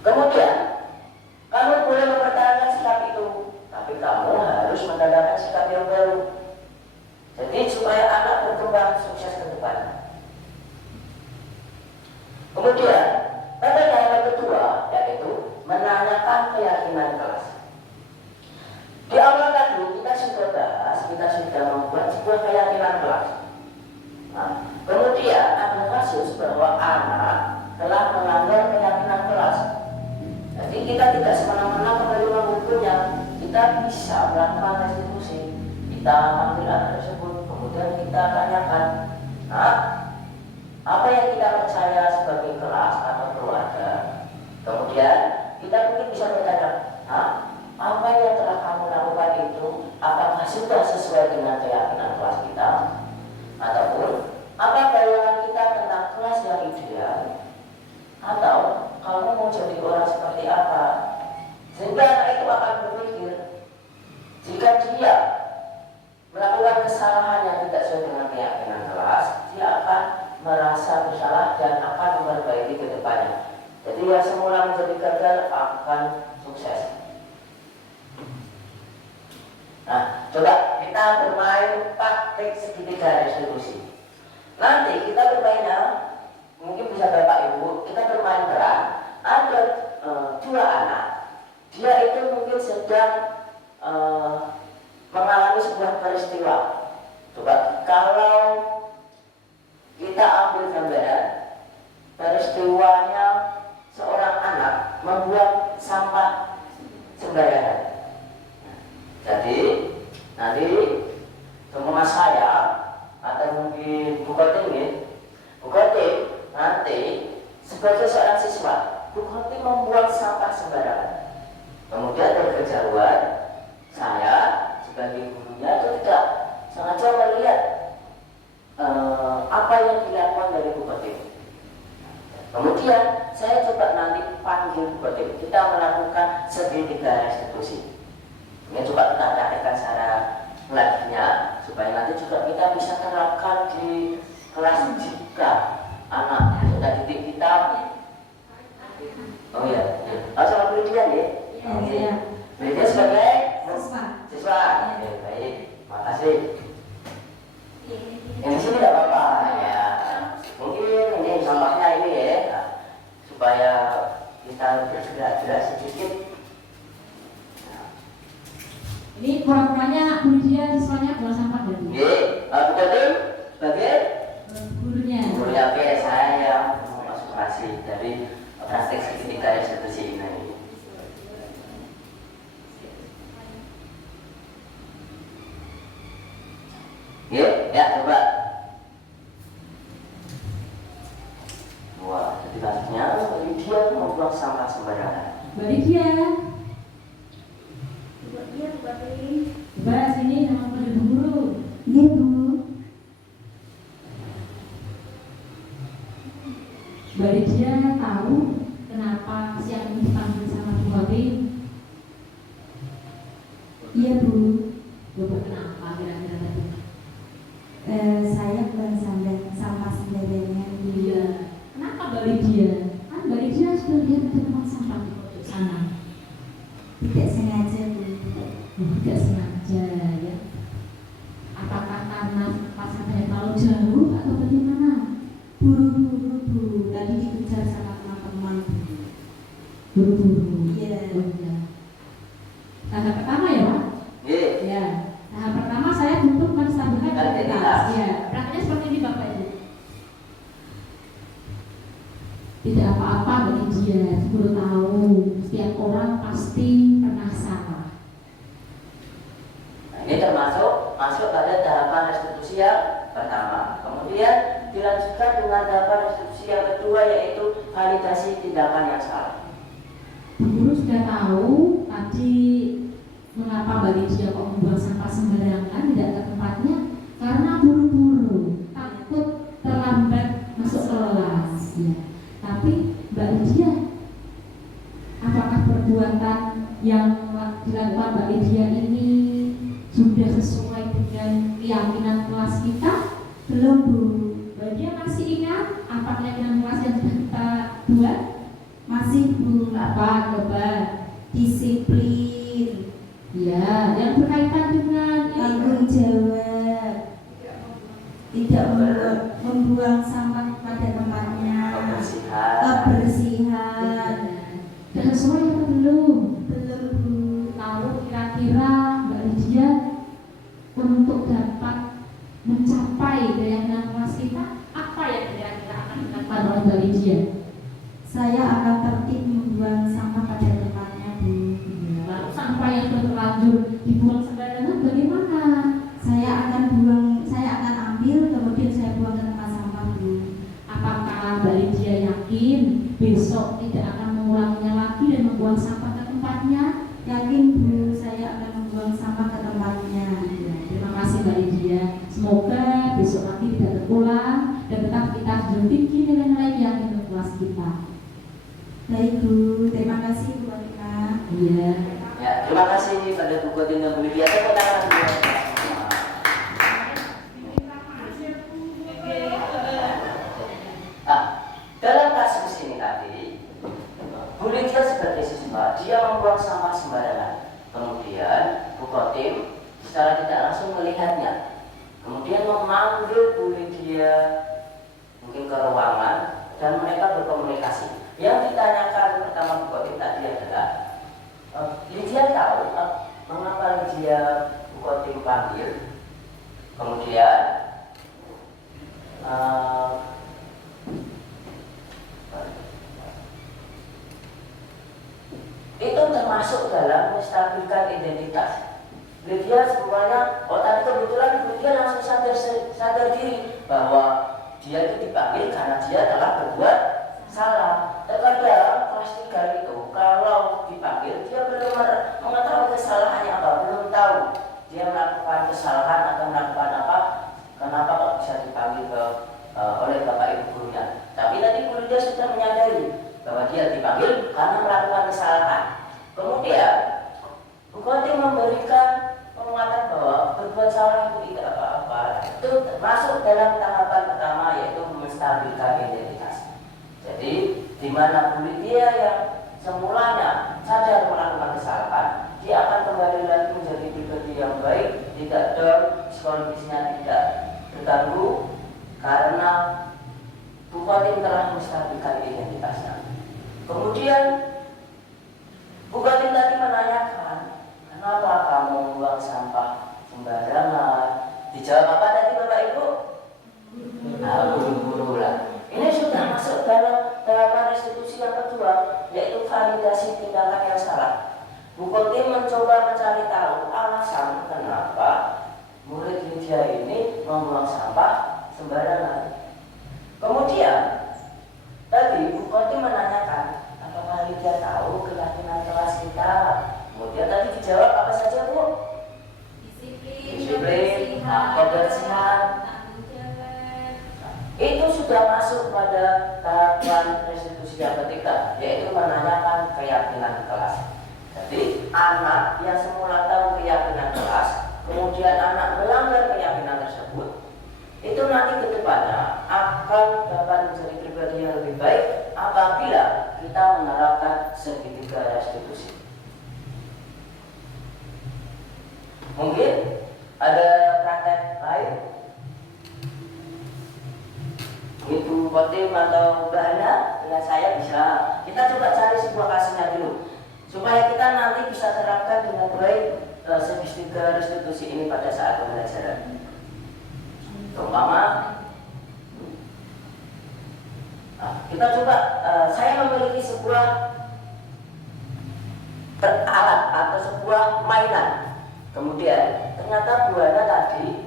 Kemudian kamu boleh mempertahankan sikap itu, tapi kamu harus menanamkan sikap yang baru. Jadi supaya anak berkembang sukses ke depan. Kemudian pada yang kedua, yaitu menanyakan keyakinan kelas. Di awal tadi kita sudah bahas, kita sudah membuat sebuah keyakinan kelas. Nah, kemudian ada kasus bahwa anak telah melanggar keyakinan kelas. Jadi kita tidak semena-mena menerima hukumnya, kita bisa melakukan restitusi. Kita ambil anak tersebut, kemudian kita tanyakan, apa yang kita percaya sebagai kelas atau keluarga. Kemudian kita mungkin bisa bertanya, apa yang telah kamu lakukan itu, apakah sudah sesuai dengan keyakinan kelas kita? Ataupun apa bayangan kita tentang kelas yang ideal? Atau kamu mau jadi orang seperti apa? Sehingga anak itu akan berpikir, jika dia melakukan kesalahan yang tidak sesuai dengan keyakinan kelas, dia akan merasa bersalah dan akan memperbaiki ke depannya. Jadi yang semula menjadi gagal akan sukses. Nah, coba kita bermain praktik segitiga restitusi. Nanti kita bermainnya, mungkin bisa Bapak Ibu, kita bermain peran. Ada dua anak, dia itu mungkin sedang mengalami sebuah peristiwa. Coba kalau kita ambil gambaran peristiwanya seorang anak membuang sampah sembarangan. Jadi nanti sebagai seorang siswa, Bu Khotim membuang sampah sembarangan. Kemudian dari kejauhan, saya sebagai gurunya itu tidak sengaja melihat apa yang dilakukan dari Bu Khotim. Kemudian saya coba nanti panggil Bu Khotim, kita melakukan segitiga restitusi. Ini coba kita praktekkan secara live-nya supaya nanti juga kita bisa terapkan di kelas jika anak sudah didik kita. Oh ya, sama pendidikan ya. Oke. Pendidikan sebagai siswa. Oke, baik. Makasih. Yang di sini tidak apa-apa ya. Mungkin ini contohnya ini ya, supaya kita bergerak sedikit. Ini pura-puranya Bu Lydia siswanya buang sampah dari. Bu Khotim sebagai gurunya. Gurunya, oke, saya yang konsultasi dari praktek segitiga restitusi ini. Ya, coba. Wah, jadi kasusnya dia membuang sampah sembarangan. Mbak Lydia. Iya, Bu Khotim. Coba sini sama Pak Guru. Iya, Bu. Mbak Lydia tahu kenapa siang ini dipanggil sama Bu Khotim? Iya, Bu. Coba kenapa kira-kira tadi? Saya buang sampah sembarangan. Iya. Kenapa Mbak Lydia? Kan Mbak Lydia sudah lihat ada tempat sampah di pojok sana. Tidak sengaja, Bu. Tidak sengaja ya. Apakah karena tempat sampahnya terlalu jauh atau bagaimana? Buru-buru, Bu. Tadi dikejar sama teman-teman. Buru-buru. Iya. Oh, iya. Tahap pertama ya, Pak? Ya. Tahap pertama saya untuk menstabilkan identitas. Ya. Prakteknya seperti ini Bapak Ibu. Tidak apa-apa Mbak Lydia, perlu tahu setiap orang pasti pernah salah. Nah, ini termasuk masuk pada tahapan restitusi yang pertama. Kemudian dilanjutkan dengan tahapan restitusi yang kedua, yaitu validasi tindakan yang salah. Bu Guru sudah tahu tadi mengapa Mbak Lydia kok membuang sampah sembarangan tidak ke tempatnya, karena buru-buru, takut terlambat masuk kelas. Ya. Tapi Mbak Lydia, apakah perbuatan yang dilakukan Mbak Lydia ini sudah sesuai dengan keyakinan kelas kita? Belum, Bu. Mbak Lydia masih ingat apa keyakinan kelas yang sudah kita buat? Masih, Bu. Apa? Coba. Disiplin, Ya, yang berkaitan dengan tanggung jawab, tidak membuang sampah pada tempatnya, kebersihan. Dan sesuai atau belum? Belum, Bu. Tahu kira-kira Mbak Lydia untuk dapat mencapai keyakinan kelas kita, apa yang kira-kira akan dilakukan oleh Mbak Lydia? Saya akan tertib membuang sampah pada tempatnya, Bu. Lalu sampah yang sudah terlanjur dibuang sembarangan bagaimana? Saya akan ambil, kemudian saya buang ke tempat sampah, Bu. Apakah Mbak Lydia yakin besok tidak akan mengulanginya lagi dan membuang sampah ke tempatnya? Yakin, Bu, saya akan membuang sampah ke tempatnya. Ya, terima kasih Mbak Lydia. Semoga besok nanti tidak terulang dan tetap kita junjung tinggi nilai-nilai keyakinan kelas kita. Baik, Bu. Terima kasih, Bu Monika. Iya. Ya, terima kasih pada Bu Khotim dan Bu Lydia. Tepuk tangan buat semua. Nah, dalam kasus ini tadi, Bu Lydia sebagai siswa, dia membuang sampah sembarangan. Kemudian Bu Khotim secara tidak langsung melihatnya. Kemudian memanggil Bu Lydia mungkin ke ruangan dan mereka berkomunikasi. Yang ditanyakan pertama Bu Khotim tadi adalah, Lydia tahu mengapa Lydia Bu Khotim panggil. Kemudian itu termasuk dalam menstabilkan identitas. Lydia semuanya, tadi kebetulan Lydia langsung sadar diri bahwa dia itu dipanggil karena dia telah berbuat salah. terkadang kelas 3 itu kalau dipanggil dia belum mengetahui kesalahannya apa, belum tahu dia melakukan kesalahan atau melakukan apa, kenapa kok bisa dipanggil oleh bapak ibu gurunya. Tapi tadi guru dia sudah menyadari bahwa dia dipanggil karena melakukan kesalahan. Kemudian Bu Khotim memberikan penguatan bahwa berbuat salah itu tidak apa-apa. Itu masuk dalam tahapan pertama, yaitu menstabilkan identitas. Jadi di mana Bu Lydia yang semulanya sadar melakukan kesalahan, dia akan kembali lagi menjadi pribadi yang baik, tidak down, psikologisnya tidak terganggu karena Bu Khotim telah menstabilkan identitasnya. Kemudian Bu Khotim tadi menanyakan, kenapa kamu buang sampah sembarangan? Dijawab apa tadi Bapak Ibu? Buru-buru lah. Ini sudah masuk dalam tahapan restitusi yang kedua, yaitu validasi tindakan yang salah. Bu Khotim mencoba mencari tahu alasan kenapa murid Lydia ini membuang sampah sembarangan. Kemudian tadi Bu Khotim menanyakan, apakah Lydia tahu keyakinan kelas kita? Kemudian tadi dijawab apa saja Bu? Disiplin, kebersihan. Itu sudah masuk pada tahapan restitusi yang ketiga, yaitu menanyakan keyakinan kelas. Jadi anak yang semula tahu keyakinan kelas, kemudian anak melanggar keyakinan tersebut, itu nanti ke depannya akan dapat menjadi pribadi yang lebih baik apabila kita menerapkan segitiga restitusi. Mungkin ada praktek lain, Ibu Khotim atau Mbak Hana dengan saya bisa. Kita coba cari sebuah kasusnya dulu supaya kita nanti bisa terapkan dengan baik segitiga restitusi ini pada saat pembelajaran. Terutama kita coba, saya memiliki sebuah alat atau sebuah mainan. Kemudian ternyata Bu Hana tadi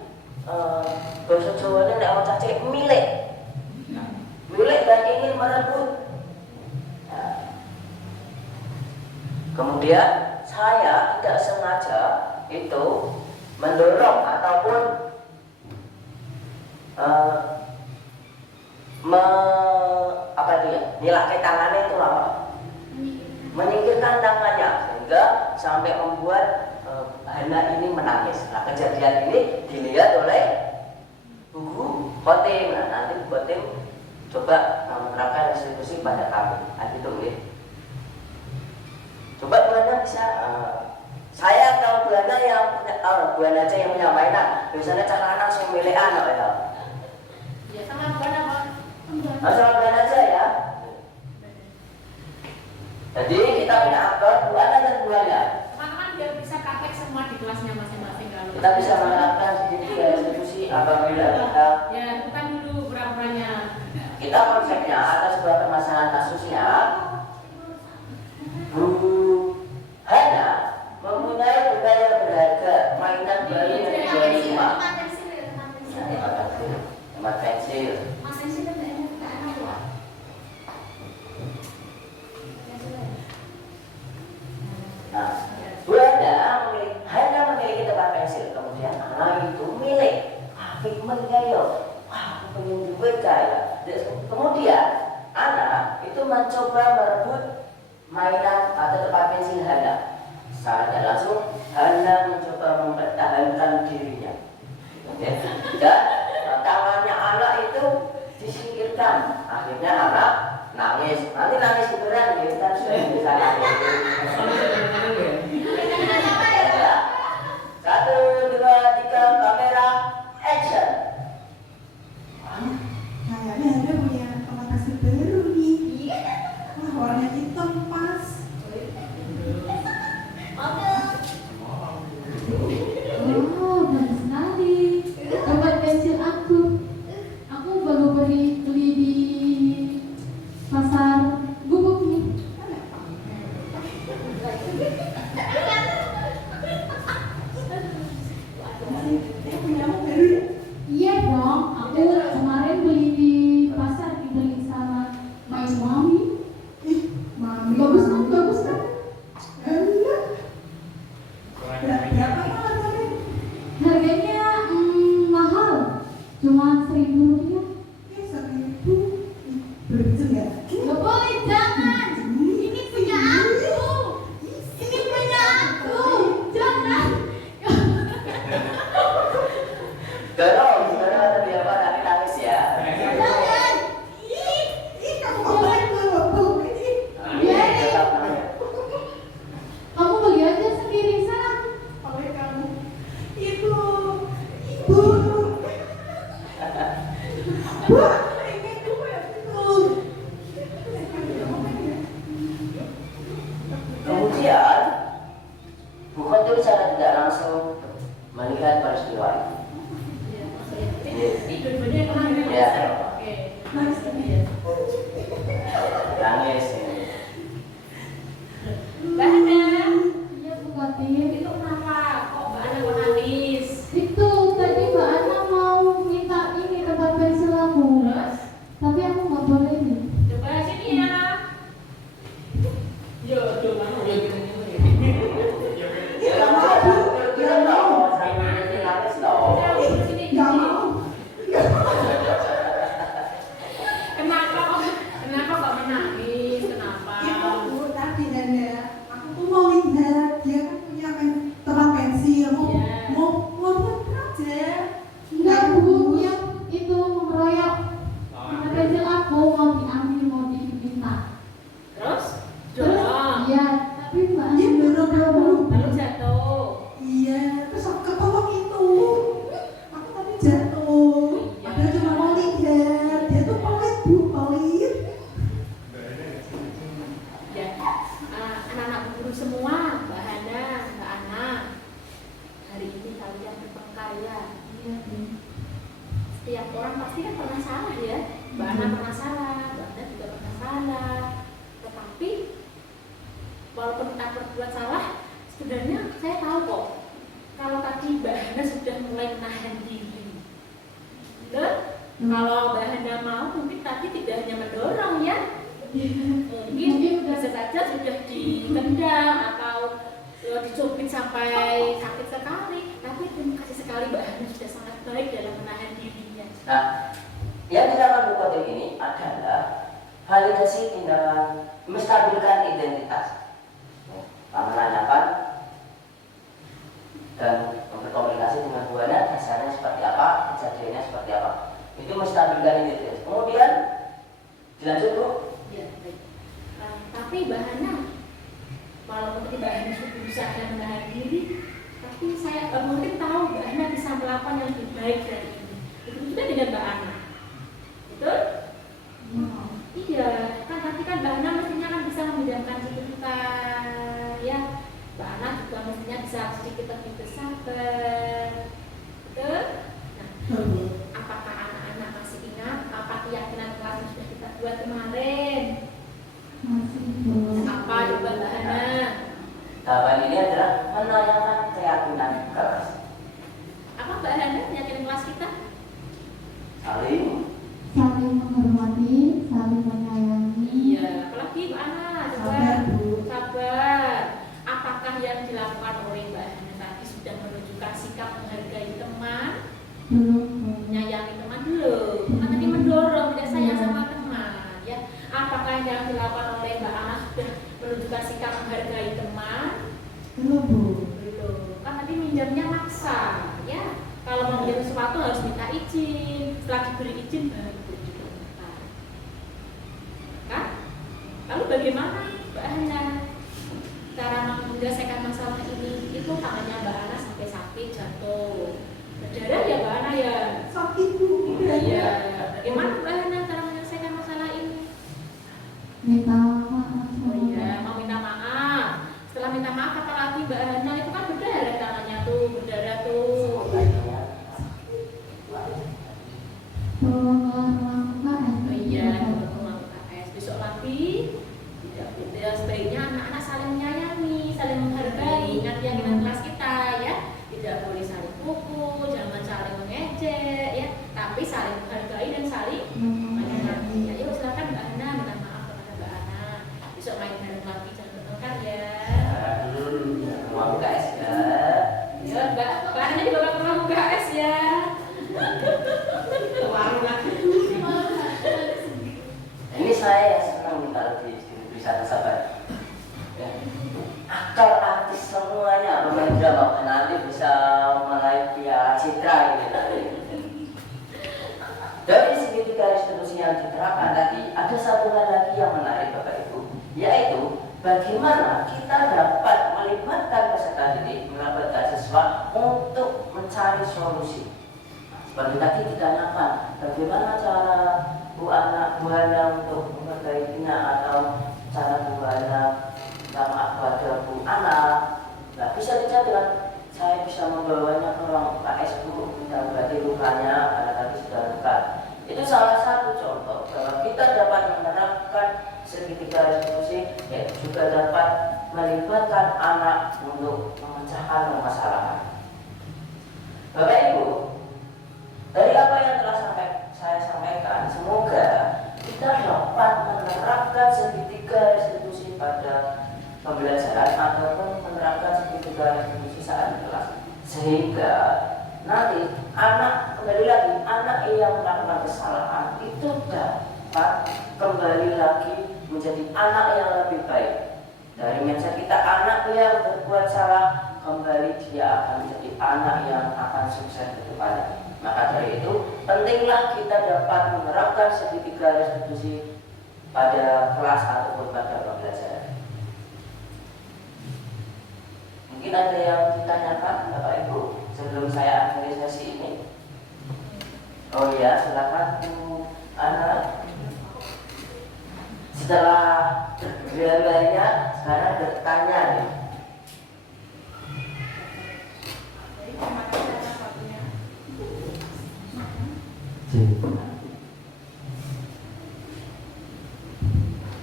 bahasa Jawanya nek mau cacik milik dan ingin merebut. Kemudian saya tidak sengaja itu mendorong ataupun nilai tangannya itu apa? Menyingkirkan tangannya sehingga sampai membuat Hana ini menangis. Nah, kejadian ini dilihat oleh Bu Khotim. Nah, nanti Bu Khotim coba menerapkan restitusi pada kami. Gitu ya. Coba Bu Hana bisa. Saya tahu Bu Hana yang punya, Bu Hana aja yang punya mainan. Biasanya cara anak sing milih anak ya. Ya sama Bu Hana, Pak. Sama Bu Hana aja ya. Jadi kita punya aktor Bu Hana dan Bu Hana. Teman-teman biar bisa praktek semua di kelasnya masing-masing kalau Kita bisa menerapkan sedikit restitusi apabila kita ya bukan dulu pura-puranya. kita konsepnya atas sebuah permasalahan kasusnya. Bu Hana mempunyai benda yang berharga, mainan baru yang dijual di rumah. Tempat pensil. Nah, Bu Hana memiliki tempat pensil, kemudian anak itu milik. Figment kayo, wah aku pengen duit kaya. Kemudian anak itu mencoba merebut mainan atau tempat pensil Hana. Secara langsung Hana mencoba mempertahankan dirinya. Dan tangannya anak itu disingkirkan. Akhirnya anak nangis. Nanti nangis beneran gitu kan sudah bisa nangis. 1, 2, 3, kamera, action. Kayaknya Hana punya tempat pensil baru nih. Wah, warna hitam pas. Oh, bagus sekali. Tempat pensil aku baru beli di pasar gubuk nih. Iya, maksudnya. Ini dua-duanya kenal dengan Iya. Oke. Nangis. Iya. Nangis. Mbak Ana, Iya Bu Katin. itu kenapa kok Mbak Ana kok nangis? Itu tadi Mbak Ana mau minta ini tempat pensil aku. Terus? Tapi aku nggak boleh nih. Coba sini ya. Yo, coba mau ya gini. Ya mau, ya mau. Nangis dong. Sini. Nggak mau. Kenapa kok menangis? Kenapa? Itu Bu tadi Nenek, aku tuh mau lihat dia kan punya tempat pensil, Iya. mau buat aja. Enggak Bu, yang itu mengeroyok tempat pensil aku mau diambil mau diminta. Terus? Terus Dorong. iya, tapi Mbak Ana Dia dorong aku. Lalu jatuh. Iya, terus aku ke bawah itu. Aku tadi jatuh. Padahal cuma mau lihat. Dia tuh pelit Bu, pelit. Ya, anak-anak guru semua, Mbak Hana, Mbak Ana. Hari ini kalian bertengkar ya. Iya Bu. Setiap orang pasti kan pernah salah ya. Mbak Ana pernah salah, Mbak Ana juga pernah salah. Tetapi walaupun kita berbuat salah, sebenarnya saya tahu kok. Kalau tadi Mbak Hana sudah mulai menahan diri, betul? Kalau Mbak Hana mau, mungkin tadi tidak hanya mendorong ya. Mungkin bisa saja sudah ditendang atau dicubit sampai sakit sekali. Tapi terima kasih sekali Mbak Hana sudah sangat baik dalam menahan dirinya. Nah, yang dilakukan Bu Kotir ini adalah validasi tindakan menstabilkan identitas, menanyakan dan berkomunikasi dengan Bu Hana dasarnya seperti apa, kejadiannya seperti apa. Itu menstabilkan identitas. Kemudian dilanjut Bu. Ya, baik. Tapi Mbak Hana, walaupun Mbak Hana sudah berusaha menahan diri, tapi saya mungkin tahu Mbak Hana bisa melakukan yang lebih baik dari ini. Begitu juga dengan Mbak Ana. Betul? Iya, kan nanti kan Mbak Ana mestinya kan bisa memidamkan diri kita, ya. Mbak Ana juga mestinya bisa sedikit lebih bersabar. Betul? Nah, apakah anak-anak masih ingat apa keyakinan kelas yang sudah kita buat kemarin? Masih Bu. Apa coba Mbak Hana? Tahapan ini adalah menanyakan keyakinan kelas. Apa Mbak Hana keyakinan kelas kita? Saling Saling menghormati, saling menyayangi. Iya, apalagi Mbak Hana coba Sabar Bu. sabar. Apakah yang dilakukan oleh Mbak Hana tadi sudah menunjukkan sikap menghargai teman, Belum Bu. menyayangi teman belum? Kan tadi mendorong, tidak sayang sama teman, ya. Apakah yang dilakukan oleh Mbak Ana sudah menunjukkan sikap menghargai teman? Belum Bu. Belum. Kan tadi minjamnya maksa, ya. Kalau mau minjam sesuatu harus minta izin. Setelah diberi izin baru diminta. Kan? Lalu bagaimana Mbak Hana cara menyelesaikan masalah ini? Itu tangannya Mbak Ana sampai sakit jatuh, berdarah ya Mbak Ana ya. Sakit Bu. Iya. Bagaimana Mbak Hana cara menyelesaikan masalah ini? Minta maaf Oh sama iya, mau minta maaf. Setelah minta maaf apa lagi Mbak Hana? Itu kan berdarah tangannya tuh, berdarah tuh. tolong orang UKS. Oh iya, teman-teman UKS besok lagi. Tidak sebaiknya anak-anak saling menyayangi, saling menghargai. Ingat keyakinan kelas kita ya. Tidak boleh saling pukul, jangan saling mengejek ya. Tapi saling menghargai dan saling menyayangi. Ya, yuk silakan Mbak Hana minta maaf kepada Mbak Ana. Besok main bareng lagi, jangan bertengkar ya. Mau UKS ya. Ya, Mbak Hana juga bakal ke UKS ya. Warung lagi. Ini saya yang senang minta lebih bisa sabar. Ya. Aktor artis semuanya pemain drama nanti bisa meraih piala citra ini tadi. Dari segitiga institusi yang diterapkan tadi, ada satu hal lagi yang menarik Bapak Ibu, yaitu bagaimana kita dapat melibatkan peserta didik melakukan sesuatu untuk mencari solusi. Seperti tadi ditanyakan, bagaimana cara Bu Hana untuk memperbaikinya atau cara Bu Hana minta maaf kepada Bu Ana. Nah, bisa dijawab dengan saya bisa membawanya ke ruang UKS Bu, kita berarti lukanya karena tadi sudah luka. Itu salah satu contoh bahwa kita dapat menerapkan segitiga restitusi, yaitu juga dapat melibatkan anak untuk memecahkan permasalahan. Bapak Ibu, dari apa yang telah saya sampaikan, semoga kita dapat menerapkan segitiga restitusi pada pembelajaran ataupun menerapkan segitiga restitusi saat di kelas, sehingga nanti anak, kembali lagi, anak yang melakukan kesalahan itu dapat kembali lagi menjadi anak yang lebih baik. Dari mindset kita, anak yang berbuat salah, kembali dia akan menjadi anak yang akan sukses ke depannya. Maka dari itu, pentinglah kita dapat menerapkan segitiga restitusi pada kelas ataupun pada pembelajaran. Mungkin ada yang ditanyakan Bapak Ibu sebelum saya akhiri sesi ini. Oh ya, silakan Bu Ana. Setelah bergerak-geriknya, sekarang bertanya nih. Terima kasih atas waktunya.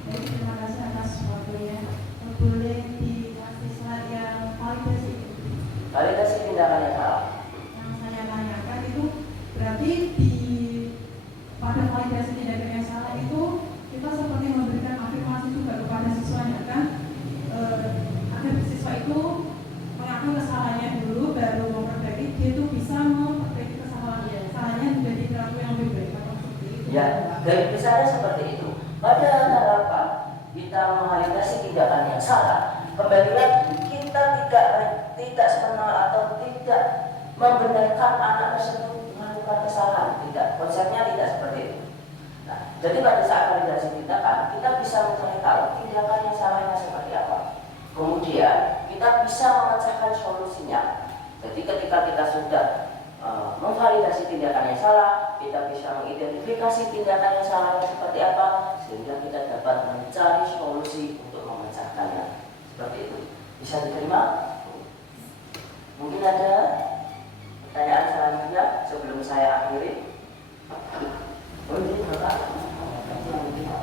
Terima kasih atas waktunya. Boleh dikasih slide yang validasi. Validasi tindakan yang salah. Yang saya tanyakan itu berarti di pada validasi tindakan yang salah itu kita seperti memberikan afirmasi juga kepada siswanya kan, agar siswa itu mengakui kesalahannya dulu baru memperbaiki, dia itu bisa memperbaiki kesalahannya menjadi perilaku yang lebih baik atau seperti itu. Ya, garis besarnya seperti itu. Pada harapan kita memvalidasi tindakan yang salah, kembali lagi kita tidak sebenarnya atau tidak membenarkan anak tersebut melakukan kesalahan. Tidak, konsepnya tidak seperti itu. Nah, jadi pada saat validasi tindakan, kita bisa mencari tahu tindakan yang salahnya seperti apa. Kemudian kita bisa memecahkan solusinya. Jadi ketika kita sudah memvalidasi tindakan yang salah, kita bisa mengidentifikasi tindakan yang salahnya seperti apa, sehingga kita dapat mencari solusi untuk memecahkannya. Seperti itu. Bisa diterima? Mungkin ada pertanyaan selanjutnya sebelum saya akhiri. Oh ini Bapak. Terima kasih waktunya.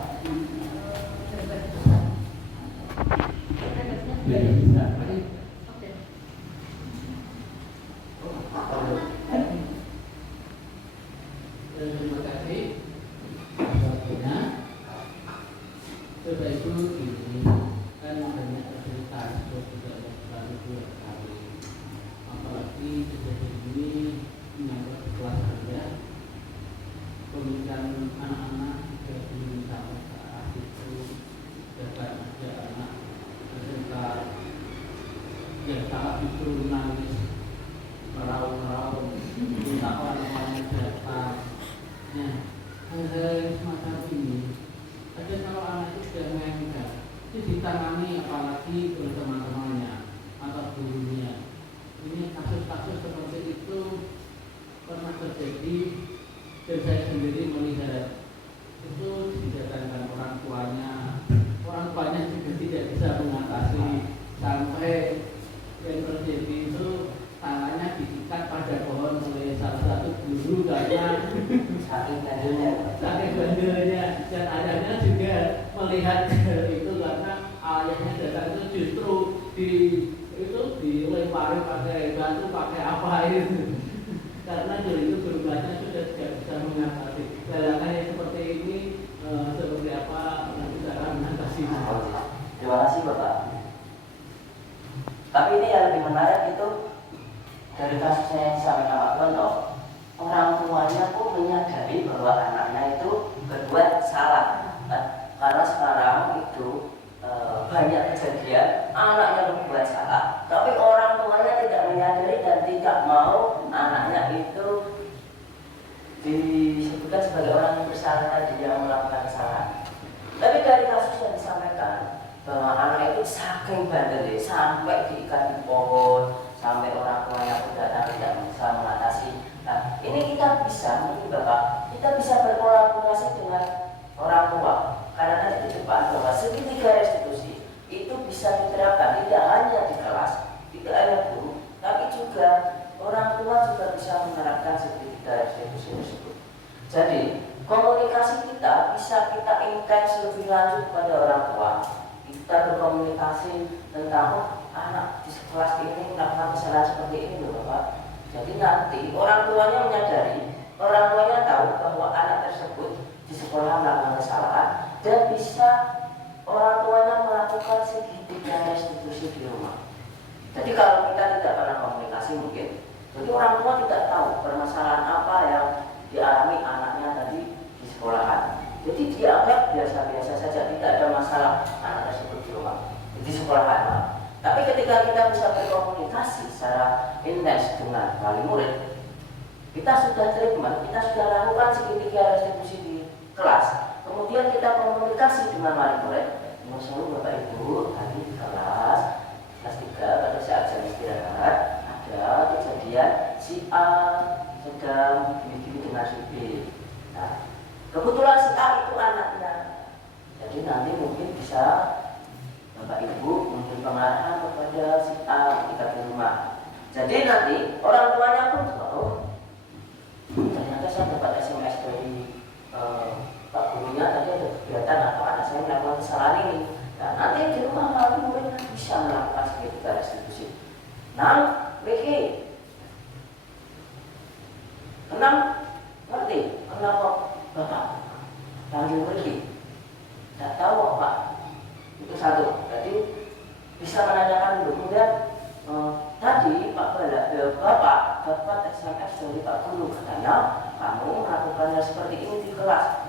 Bapak Ibu, ini kan banyak cerita juga selalu dua kali. Apalagi kejadian ini menyangkut kelas kerja, pemikiran anak-anak juga diminta saat itu dapat ada anak cerita yang saat itu nangis meraung-meraung minta orang-orangnya datang. Nah, hal-hal semacam ini ada kalau anak itu sudah meninggal itu ditangani apalagi oleh teman-temannya atau gurunya. Ini kasus-kasus seperti itu pernah terjadi dan saya sendiri melihat itu didatangkan orang tuanya juga tidak bisa mengatasi sampai yang terjadi itu tangannya diikat pada pohon oleh salah satu guru karena saking bandelnya dan ayahnya juga melihat itu karena ayahnya datang itu justru dilempari pakai batu pakai apa itu karena dulu itu gurunya sudah tidak bisa mengatasi. Dalangan yang seperti ini seperti apa nanti cara mengatasinya. Terima kasih Bapak. Tapi ini yang lebih menarik itu dari kasusnya yang disampaikan Pak Bono, orang tuanya pun menyadari bahwa anaknya itu berbuat salah. Karena sekarang itu banyak kejadian anaknya berbuat salah, tapi orang tuanya tidak menyadari dan tidak mau anaknya itu disebutkan sebagai orang yang bersalah tadi yang melakukan kesalahan. Tapi dari kasus yang disampaikan bahwa anak itu saking bandelnya sampai diikat di pohon, sampai orang tuanya pun datang tidak bisa mengatasi. Nah, ini kita bisa, mungkin Bapak, kita bisa berkolaborasi dengan orang tua. Karena tadi di depan bahwa segitiga restitusi itu bisa diterapkan tidak hanya di kelas, tidak hanya guru, tapi juga segitiga restitusi tersebut. Jadi komunikasi kita bisa kita intens lebih lanjut kepada orang tua. Kita berkomunikasi tentang anak di kelas ini melakukan kesalahan seperti ini loh Bapak. Jadi nanti orang tuanya menyadari, orang tuanya tahu bahwa anak tersebut di sekolah melakukan kesalahan dan bisa orang tuanya melakukan segitiga restitusi di rumah. Jadi kalau kita tidak pernah komunikasi mungkin, jadi orang tua tidak tahu permasalahan apa yang dialami anaknya tadi di sekolahan. Jadi dianggap biasa-biasa saja, tidak ada masalah anak tersebut di rumah, di sekolahan. Tapi ketika kita bisa berkomunikasi secara intens dengan wali murid, kita sudah treatment, kita sudah lakukan segitiga restitusi di kelas. Kemudian kita komunikasi dengan wali murid. Maksudnya Bapak Ibu tadi di kelas 3 pada saat jam istirahat ada kejadian si A sedang gini-gini dengan si B. Nah, kebetulan si A itu anaknya. Jadi nanti mungkin bisa Bapak Ibu memberi pengarahan kepada si A ketika di rumah. Jadi nanti orang tuanya pun tahu. Ternyata saya dapat SMS dari Pak gurunya tadi ada kegiatan atau anak saya melakukan kesalahan ini. Nah, nanti di rumah wali murid bisa melakukan segitiga restitusi. Nah, Ricky, ngerti kenapa Bapak panggil Ricky? Tidak tahu Pak. Itu satu. Jadi bisa menanyakan dulu. Kemudian tadi Bapak dapat SMS dari Pak Guru, katanya kamu melakukannya seperti ini di kelas.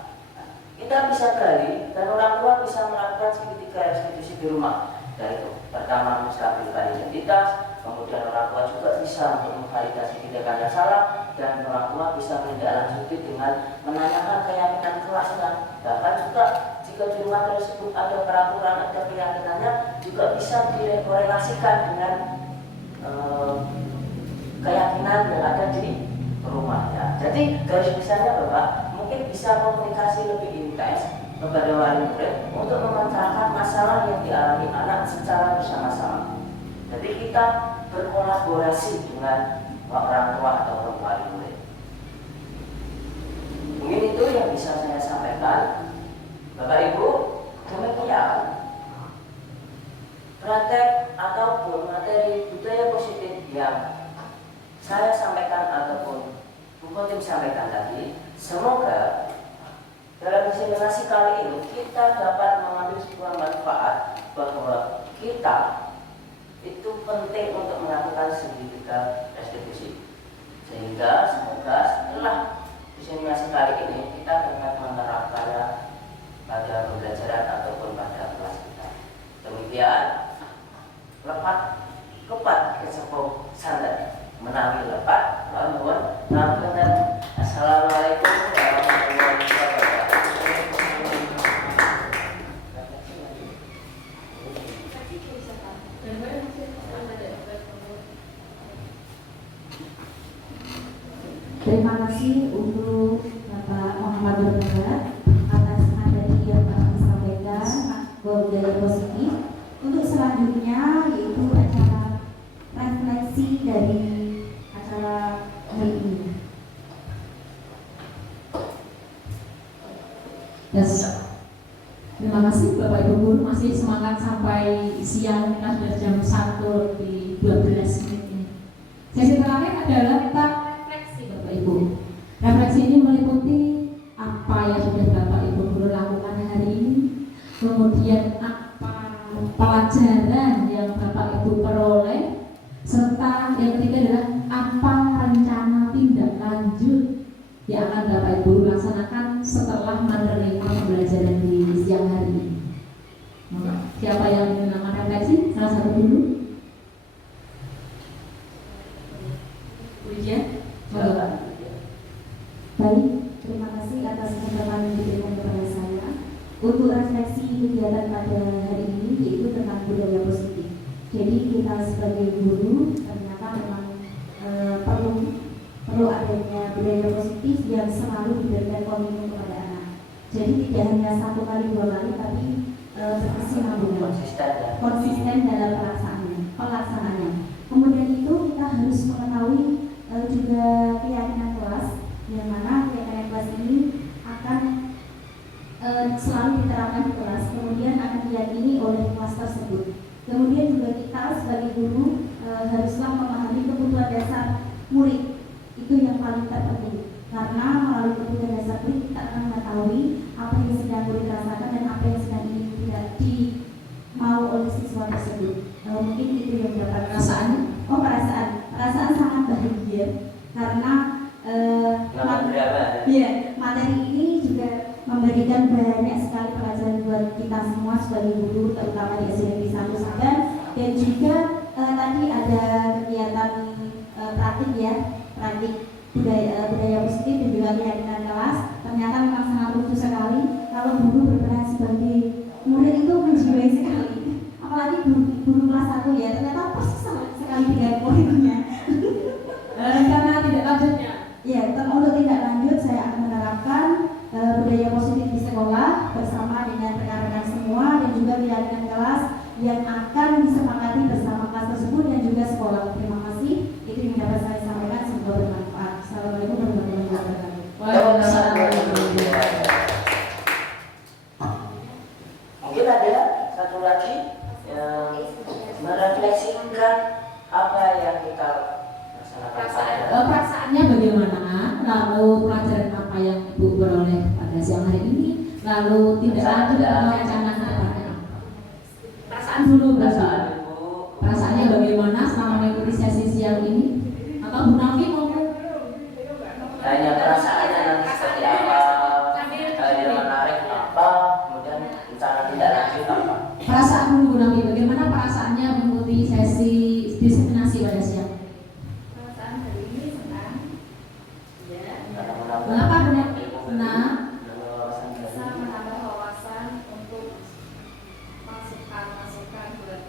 Kita bisa gali dan orang tua bisa melakukan segitiga restitusi di rumah. Dari itu, pertama menstabilkan identitas, kemudian orang tua juga bisa untuk memvalidasi tindakan yang salah, dan orang tua bisa menindaklanjuti dengan menanyakan keyakinan kelasnya. Bahkan juga jika di rumah tersebut ada peraturan, ada keyakinannya, juga bisa dikorelasikan dengan keyakinan yang ada di rumahnya. Jadi garis besarnya Bapak, mungkin bisa komunikasi lebih intens kepada wali murid untuk memecahkan masalah yang dialami anak secara bersama-sama. Jadi kita berkolaborasi dengan orang tua atau wali murid. Mungkin itu yang bisa saya sampaikan. Bapak Ibu, demikian praktek ataupun materi budaya positif yang saya sampaikan ataupun Bu Khotim sampaikan tadi. Semoga dalam diseminasi kali ini kita dapat mengambil sebuah manfaat bahwa kita itu penting untuk melakukan segitiga restitusi, sehingga semoga setelah diseminasi kali ini kita dapat menerapkannya pada pembelajaran ataupun pada kelas kita. Demikian lepat kepat kesepuh santai menawi lepat lamun namun. Assalamualaikum warahmatullahi wabarakatuh. Terima kasih untuk Bapak Muhammad Nurbahat atas materi yang telah disampaikan budaya positif. Untuk selanjutnya yaitu acara refleksi dari acara hari ini. Yes. Terima kasih Bapak Ibu Guru, masih semangat sampai siang, kita sudah jam 1 di 12 menit ini. Sesi terakhir adalah kita refleksi Bapak Ibu. Refleksi ini meliputi apa yang sudah Bapak Ibu Guru lakukan hari ini, kemudian apa pelajaran yang Bapak Ibu peroleh, serta yang ketiga adalah apa rencana tindak lanjut yang akan Bapak Ibu laksanakan setelah menerima pembelajaran di siang hari ini. Siapa yang ingin melakukan refleksi? Salah satu dulu. Bu Ija. Baik, terima kasih atas kesempatan yang diberikan kepada saya untuk refleksi kegiatan pada hari ini, yaitu tentang budaya positif. Jadi kita sebagai guru ternyata memang perlu adanya budaya positif yang selalu diberikan komitmen kepada anak. Jadi tidak hanya 1 kali 2 kali, tapi berkesinambungan, konsisten dalam pelaksanaannya. Kemudian itu kita harus mengetahui juga keyakinan apa yang sedang murid rasakan dan apa yang sedang ingin tidak dimau oleh siswa tersebut. Mungkin itu yang dapat Perasaan? Perasaan sangat bahagia karena materi ini juga memberikan banyak sekali pelajaran buat kita semua sebagai guru, terutama di SD Negeri 1 Saban, dan juga tadi ada kegiatan praktik budaya positif dan juga keyakinan kelas. Ternyata memang sangat lucu sekali kalau guru berperan sebagai murid itu menjiwai sekali, apalagi guru kelas 1 ya, ternyata persis sekali dengan muridnya. Karena tidak lanjutnya. Ya, untuk tidak lanjut saya akan menerapkan budaya positif di sekolah bersama dengan rekan-rekan semua dan juga keyakinan kelas yang akan disepakati bersama kelas tersebut dan juga sekolah. Terima kasih. Itu yang dapat saya sampaikan, semoga bermanfaat. Assalamualaikum warahmatullahi wabarakatuh. Mungkin ada satu lagi yang merefleksikan apa yang kita laksanakan. Perasaannya bagaimana? Lalu pelajaran apa yang Ibu peroleh pada siang hari ini? Lalu tidak lanjut atau rencana kedepannya? Perasaan dulu berarti. Perasaannya bagaimana selama mengikuti sesi siang ini? Atau Bu Nafi mungkin? Hanya perasaannya nanti seperti apa, yang menarik apa, kemudian rencana tidak lanjut apa. Perasaan dulu Bu Nafi, bagaimana perasaannya mengikuti sesi diseminasi pada siang? Perasaan hari ini senang. Ya. Mengapa Bu Nafi senang? Bisa menambah wawasan untuk masukan buat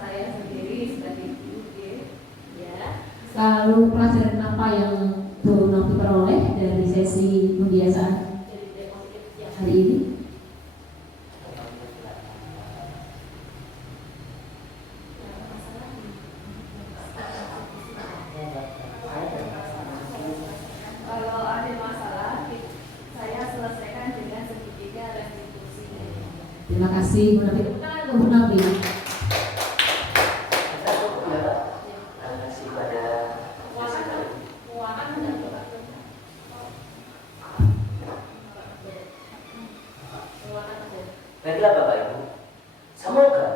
saya sendiri sebagai guru, ya. Lalu pelajaran apa yang Bu Nafi peroleh dari sesi pembiasaan hari ini? Kalau ada masalah, saya selesaikan dengan segitiga restitusi. Terima kasih Bu Nafi. Bu Nafi. Baiklah Bapak Ibu, semoga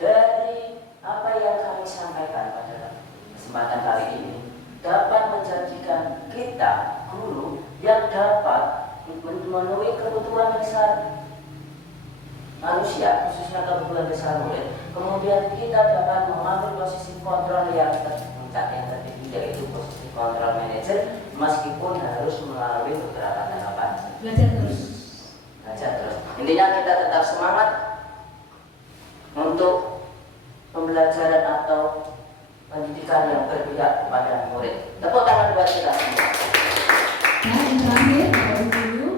dari apa yang kami sampaikan pada kesempatan kali ini dapat menjadikan kita guru yang dapat memenuhi kebutuhan dasar manusia, khususnya kebutuhan dasar murid. Kemudian kita dapat mengambil posisi kontrol yang terpuncak yang tertinggi, yaitu posisi kontrol manajer, meskipun harus melalui beberapa tahapan. Belajar terus. Intinya kita tetap semangat untuk pembelajaran atau pendidikan yang berpihak kepada murid. Tepuk tangan buat kita semua. Nah, yang terakhir, Bapak Ibu,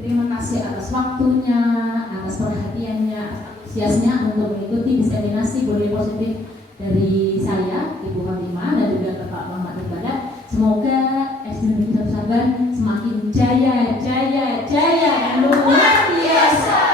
terima kasih atas waktunya, atas perhatiannya, antusiasnya untuk mengikuti diseminasi budaya positif dari saya, Ibu Fatimah, dan juga Bapak Muhammad Ibadah. Semoga SD Negeri 1 Saban semakin jaya dan luar biasa.